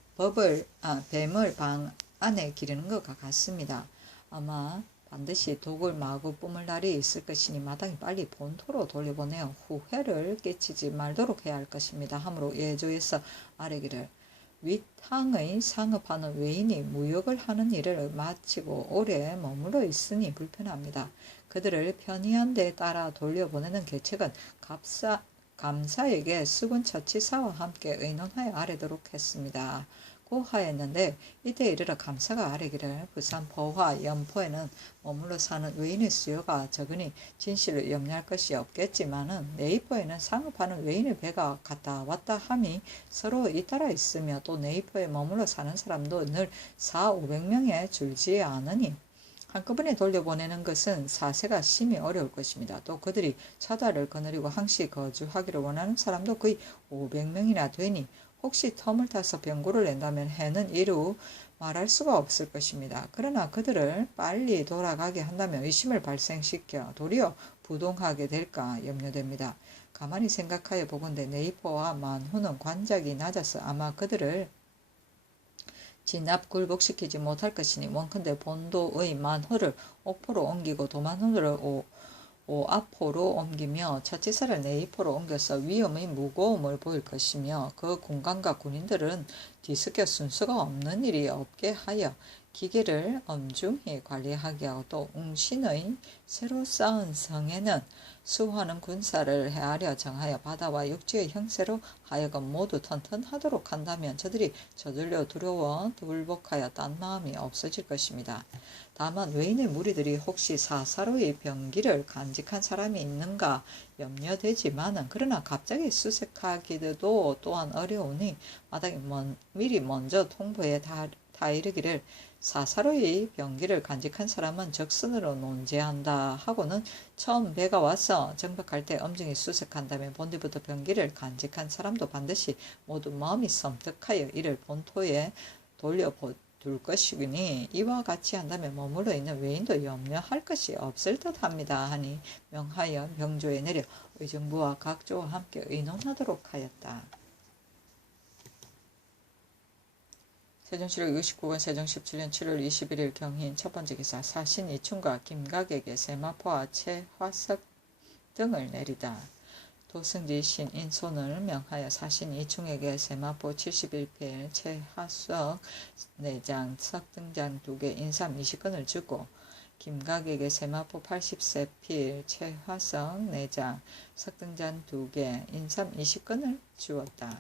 뱀을 방 안에 기르는 것과 같습니다. 아마 반드시 독을 마구 뿜을 날이 있을 것이니 마땅히 빨리 본토로 돌려보내어 후회를 끼치지 말도록 해야 할 것입니다. 하므로 예조에서 아뢰기를 윗항의 상업하는 외인이 무역을 하는 일을 마치고 오래 머물러 있으니 불편합니다. 그들을 편의한 데에 따라 돌려보내는 계책은 감사에게 수군처치사와 함께 의논하여 아뢰도록 했습니다. 고 하였는데 이때 이르러 감사가 아뢰기를 부산 포화 연포에는 머물러 사는 외인의 수요가 적으니 진실을 염려할 것이 없겠지만은 네이포에는 상업하는 외인의 배가 갔다 왔다 함이 서로 잇따라 있으며 또 네이포에 머물러 사는 사람도 늘 400~500명에 줄지 않으니 한꺼번에 돌려보내는 것은 사세가 심히 어려울 것입니다. 또 그들이 처다를 거느리고 항시 거주하기를 원하는 사람도 거의 500명이나 되니 혹시 텀을 타서 병고를 낸다면 해는 이루 말할 수가 없을 것입니다. 그러나 그들을 빨리 돌아가게 한다면 의심을 발생시켜 도리어 부동하게 될까 염려됩니다. 가만히 생각하여 보건대 네이포와 만호는 관작이 낮아서 아마 그들을 진압 굴복시키지 못할 것이니 원컨대 본도의 만호를 옥포로 옮기고 도만호를 오아포로 옮기며 처치사를 네이포로 옮겨서 위험의 무거움을 보일 것이며 그 군관과 군인들은 뒤섞여 순서가 없는 일이 없게 하여 기계를 엄중히 관리하게 하고 또 웅신의 새로 쌓은 성에는 수호하는 군사를 헤아려 정하여 바다와 육지의 형세로 하여금 모두 튼튼하도록 한다면 저들이 저들려 두려워 굴복하여 딴 마음이 없어질 것입니다. 다만 외인의 무리들이 혹시 사사로이 병기를 간직한 사람이 있는가 염려되지만은 그러나 갑자기 수색하기도 또한 어려우니 마땅히 미리 먼저 통보해 다 이르기를 사사로이 병기를 간직한 사람은 적선으로 논제한다 하고는 처음 배가 와서 정박할 때 엄중히 수색한다면 본디부터 병기를 간직한 사람도 반드시 모두 마음이 섬뜩하여 이를 본토에 돌려둘 것이니 이와 같이 한다면 머물러 있는 외인도 염려할 것이 없을 듯합니다 하니 명하여 병조에 내려 의정부와 각조와 함께 의논하도록 하였다. 세종시록 69권 세종 17년 7월 21일 경인 첫 번째 기사 사신 이충과 김각에게 세마포와 최화석 등을 내리다. 도승지 신인손을 명하여 사신 이충에게 세마포 71필 최화석 4장 석등장 2개 인삼 20건을 주고 김각에게 세마포 80세필, 최화성 4장, 석등잔 2개, 인삼 20건을 주었다.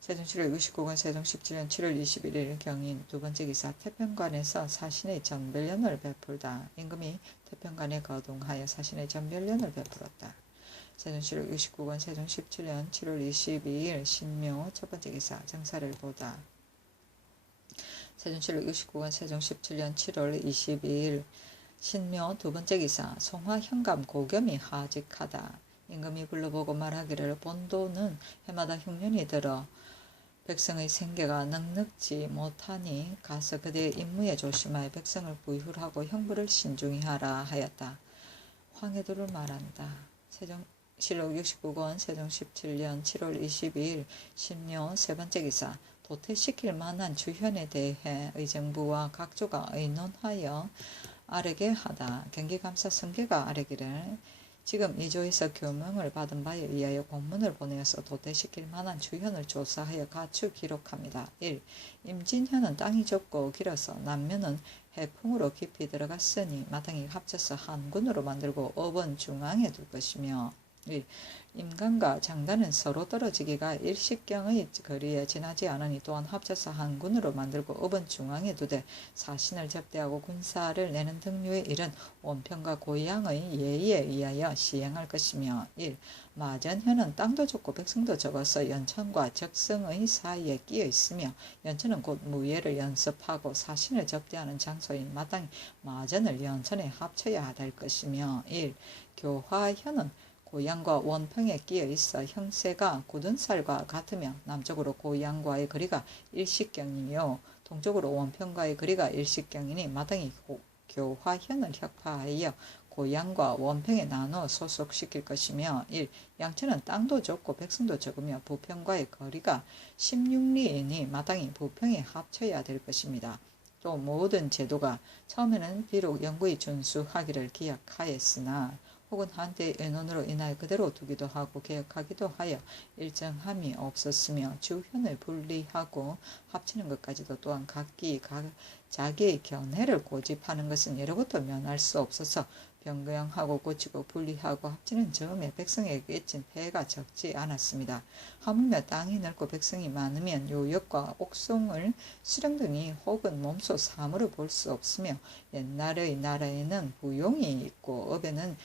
세종 7월 69권 세종 17년 7월 21일 경인 두 번째 기사 태평관에서 사신의 전별련을 베풀다. 임금이 태평관에 거동하여 사신의 전별련을 베풀었다. 세종 7월 69권 세종 17년 7월 22일 신묘 첫 번째 기사 정사를 보다. 세종 7월 69권 세종 17년 7월 22일 신묘 두 번째 기사 송화 현감 고겸이 하직하다. 임금이 불러보고 말하기를 본도는 해마다 흉년이 들어 백성의 생계가 넉넉지 못하니 가서 그대의 임무에 조심하여 백성을 부휼하고 형부를 신중히 하라 하였다. 황해도를 말한다. 세종 실록 69권 세종 17년 7월 22일 신묘 세 번째 기사 도태시킬 만한 주현에 대해 의정부와 각조가 의논하여 아뢰게 하다. 경기감사 성계가 아뢰기를 지금 이조에서 교명을 받은 바에 의하여 공문을 보내어서 도태시킬 만한 주현을 조사하여 가축 기록합니다. 1. 임진현은 땅이 좁고 길어서 남면은 해풍으로 깊이 들어갔으니 마땅히 합쳐서 한 군으로 만들고 업은 중앙에 둘 것이며 1. 임간과 장단은 서로 떨어지기가 일식경의 거리에 지나지 않으니 또한 합쳐서 한 군으로 만들고 업은 중앙에 두되 사신을 접대하고 군사를 내는 등류의 일은 원평과 고향의 예의에 의하여 시행할 것이며 1. 마전현은 땅도 좁고 백성도 적어서 연천과 적성의 사이에 끼어 있으며 연천은 곧 무예를 연습하고 사신을 접대하는 장소인 마땅히 마전을 연천에 합쳐야 될 것이며 1. 교화현은 고향과 원평에 끼어 있어 형세가 굳은 쌀과 같으며 남쪽으로 고향과의 거리가 일식경이며 동쪽으로 원평과의 거리가 일식경이니 마땅히 교화현을 혁파하여 고향과 원평에 나누어 소속시킬 것이며 1. 양천은 땅도 좁고 백성도 적으며 부평과의 거리가 16리이니 마땅히 부평에 합쳐야 될 것입니다. 또 모든 제도가 처음에는 비록 영구히 준수하기를 기약하였으나 혹은 한때의 의논으로 인하여 그대로 두기도 하고 개혁하기도 하여 일정함이 없었으며 주현을 분리하고 합치는 것까지도 또한 각기 자기의 견해를 고집하는 것은 예로부터 면할 수 없어서 변경하고 고치고 분리하고 합치는 점에 백성에게 끼친 폐해가 적지 않았습니다. 하물며 땅이 넓고 백성이 많으면 요역과 옥송을 수령 등이 혹은 몸소 사물을 볼 수 없으며 옛날의 나라에는 부용이 있고 업에는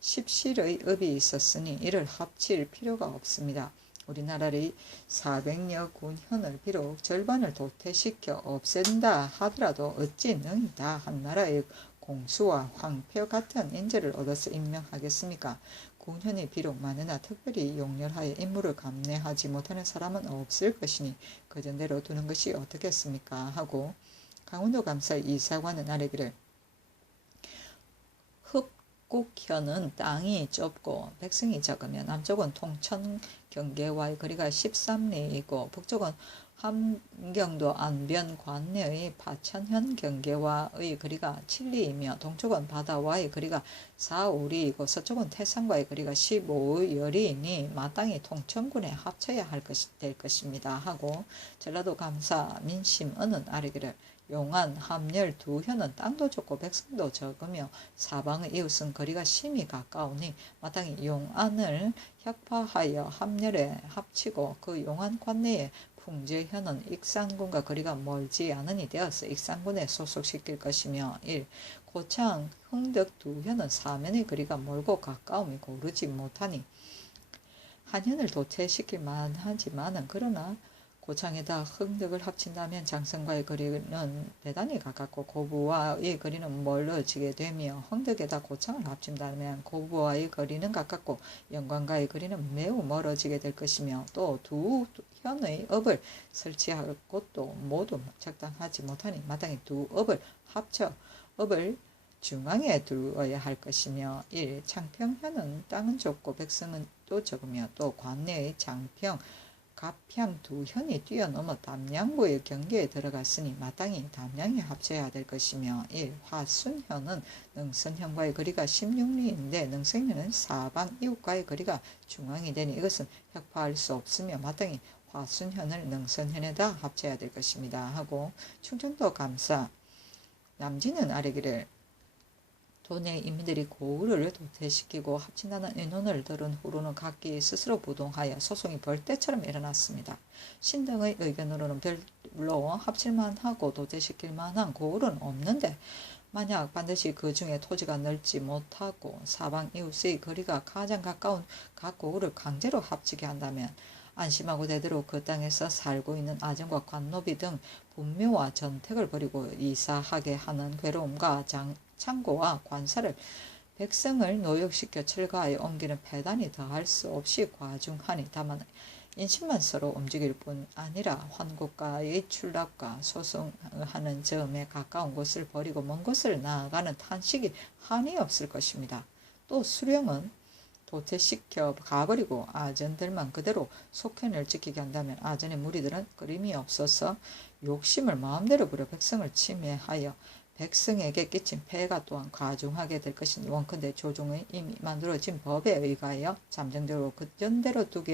십실의 업이 있었으니 이를 합칠 필요가 없습니다. 우리나라의 400여 군현을 비록 절반을 도태시켜 없앤다 하더라도 어찌 능히 다 한 나라의 공수와 황폐 같은 인재를 얻어서 임명하겠습니까? 군현이 비록 많으나 특별히 용렬하여 임무를 감내하지 못하는 사람은 없을 것이니 그 전대로 두는 것이 어떻겠습니까? 하고 강원도 감사 이사관은 아뢰기를 국현은 땅이 좁고 백성이 적으며 남쪽은 통천 경계와의 거리가 13리이고 북쪽은 함경도 안변 관내의 파천현 경계와의 거리가 7리이며 동쪽은 바다와의 거리가 4, 5리이고 서쪽은 태산과의 거리가 15여리이니 마땅히 통천군에 합쳐야 될 것입니다. 하고 전라도 감사 민심은은 아뢰기를 용안, 함렬 두 현은 땅도 좁고 백성도 적으며 사방의 이웃은 거리가 심히 가까우니 마땅히 용안을 혁파하여 함렬에 합치고 그 용안 관내에 풍제현은 익산군과 거리가 멀지 않으니 되어서 익산군에 소속시킬 것이며 1. 고창, 흥덕 두 현은 사면의 거리가 멀고 가까움이 고르지 못하니 한현을 도태시킬 만하지만은 그러나 고창에다 흥덕을 합친다면 장성과의 거리는 대단히 가깝고 고부와의 거리는 멀어지게 되며 흥덕에다 고창을 합친다면 고부와의 거리는 가깝고 영광과의 거리는 매우 멀어지게 될 것이며 또 두 현의 업을 설치할 곳도 모두 적당하지 못하니 마땅히 두 업을 합쳐 업을 중앙에 두어야 할 것이며 1. 창평현은 땅은 좁고 백성은 또 적으며 또 관내의 장평 갑향 두 현이 뛰어넘어 담양부의 경계에 들어갔으니 마땅히 담양에 합쳐야 될 것이며 1. 화순현은 능선현과의 거리가 16리인데 능선현은 사방 이웃과의 거리가 중앙이 되니 이것은 혁파할 수 없으며 마땅히 화순현을 능선현에다 합쳐야 될 것입니다. 하고 충청도 감사 남진은 아래기를 도내 인민들이 고을을 도태시키고 합친다는 의논을 들은 후로는 각기 스스로 부동하여 소송이 벌떼처럼 일어났습니다. 신등의 의견으로는 별로 합칠만 하고 도태시킬 만한 고을은 없는데 만약 반드시 그 중에 토지가 넓지 못하고 사방 이웃의 거리가 가장 가까운 각 고을을 강제로 합치게 한다면 안심하고 대대로 그 땅에서 살고 있는 아정과 관노비 등 분묘와 전택을 버리고 이사하게 하는 괴로움과 창고와 관사를 백성을 노역시켜 철가에 옮기는 패단이 더할 수 없이 과중하니 다만 인심만 서로 움직일 뿐 아니라 환국가의 출납과 소송하는 점에 가까운 곳을 버리고 먼 곳을 나아가는 탄식이 한이 없을 것입니다. 또 수령은 도태시켜 가버리고 아전들만 그대로 속현을 지키게 한다면 아전의 무리들은 끊임이 없어서 욕심을 마음대로 부려 백성을 침해하여 백성에게 끼친 폐해가 또한 과중하게 될 것이니 원컨대 조정의 이미 만들어진 법에 의하여 잠정적으로 그 연대로 두게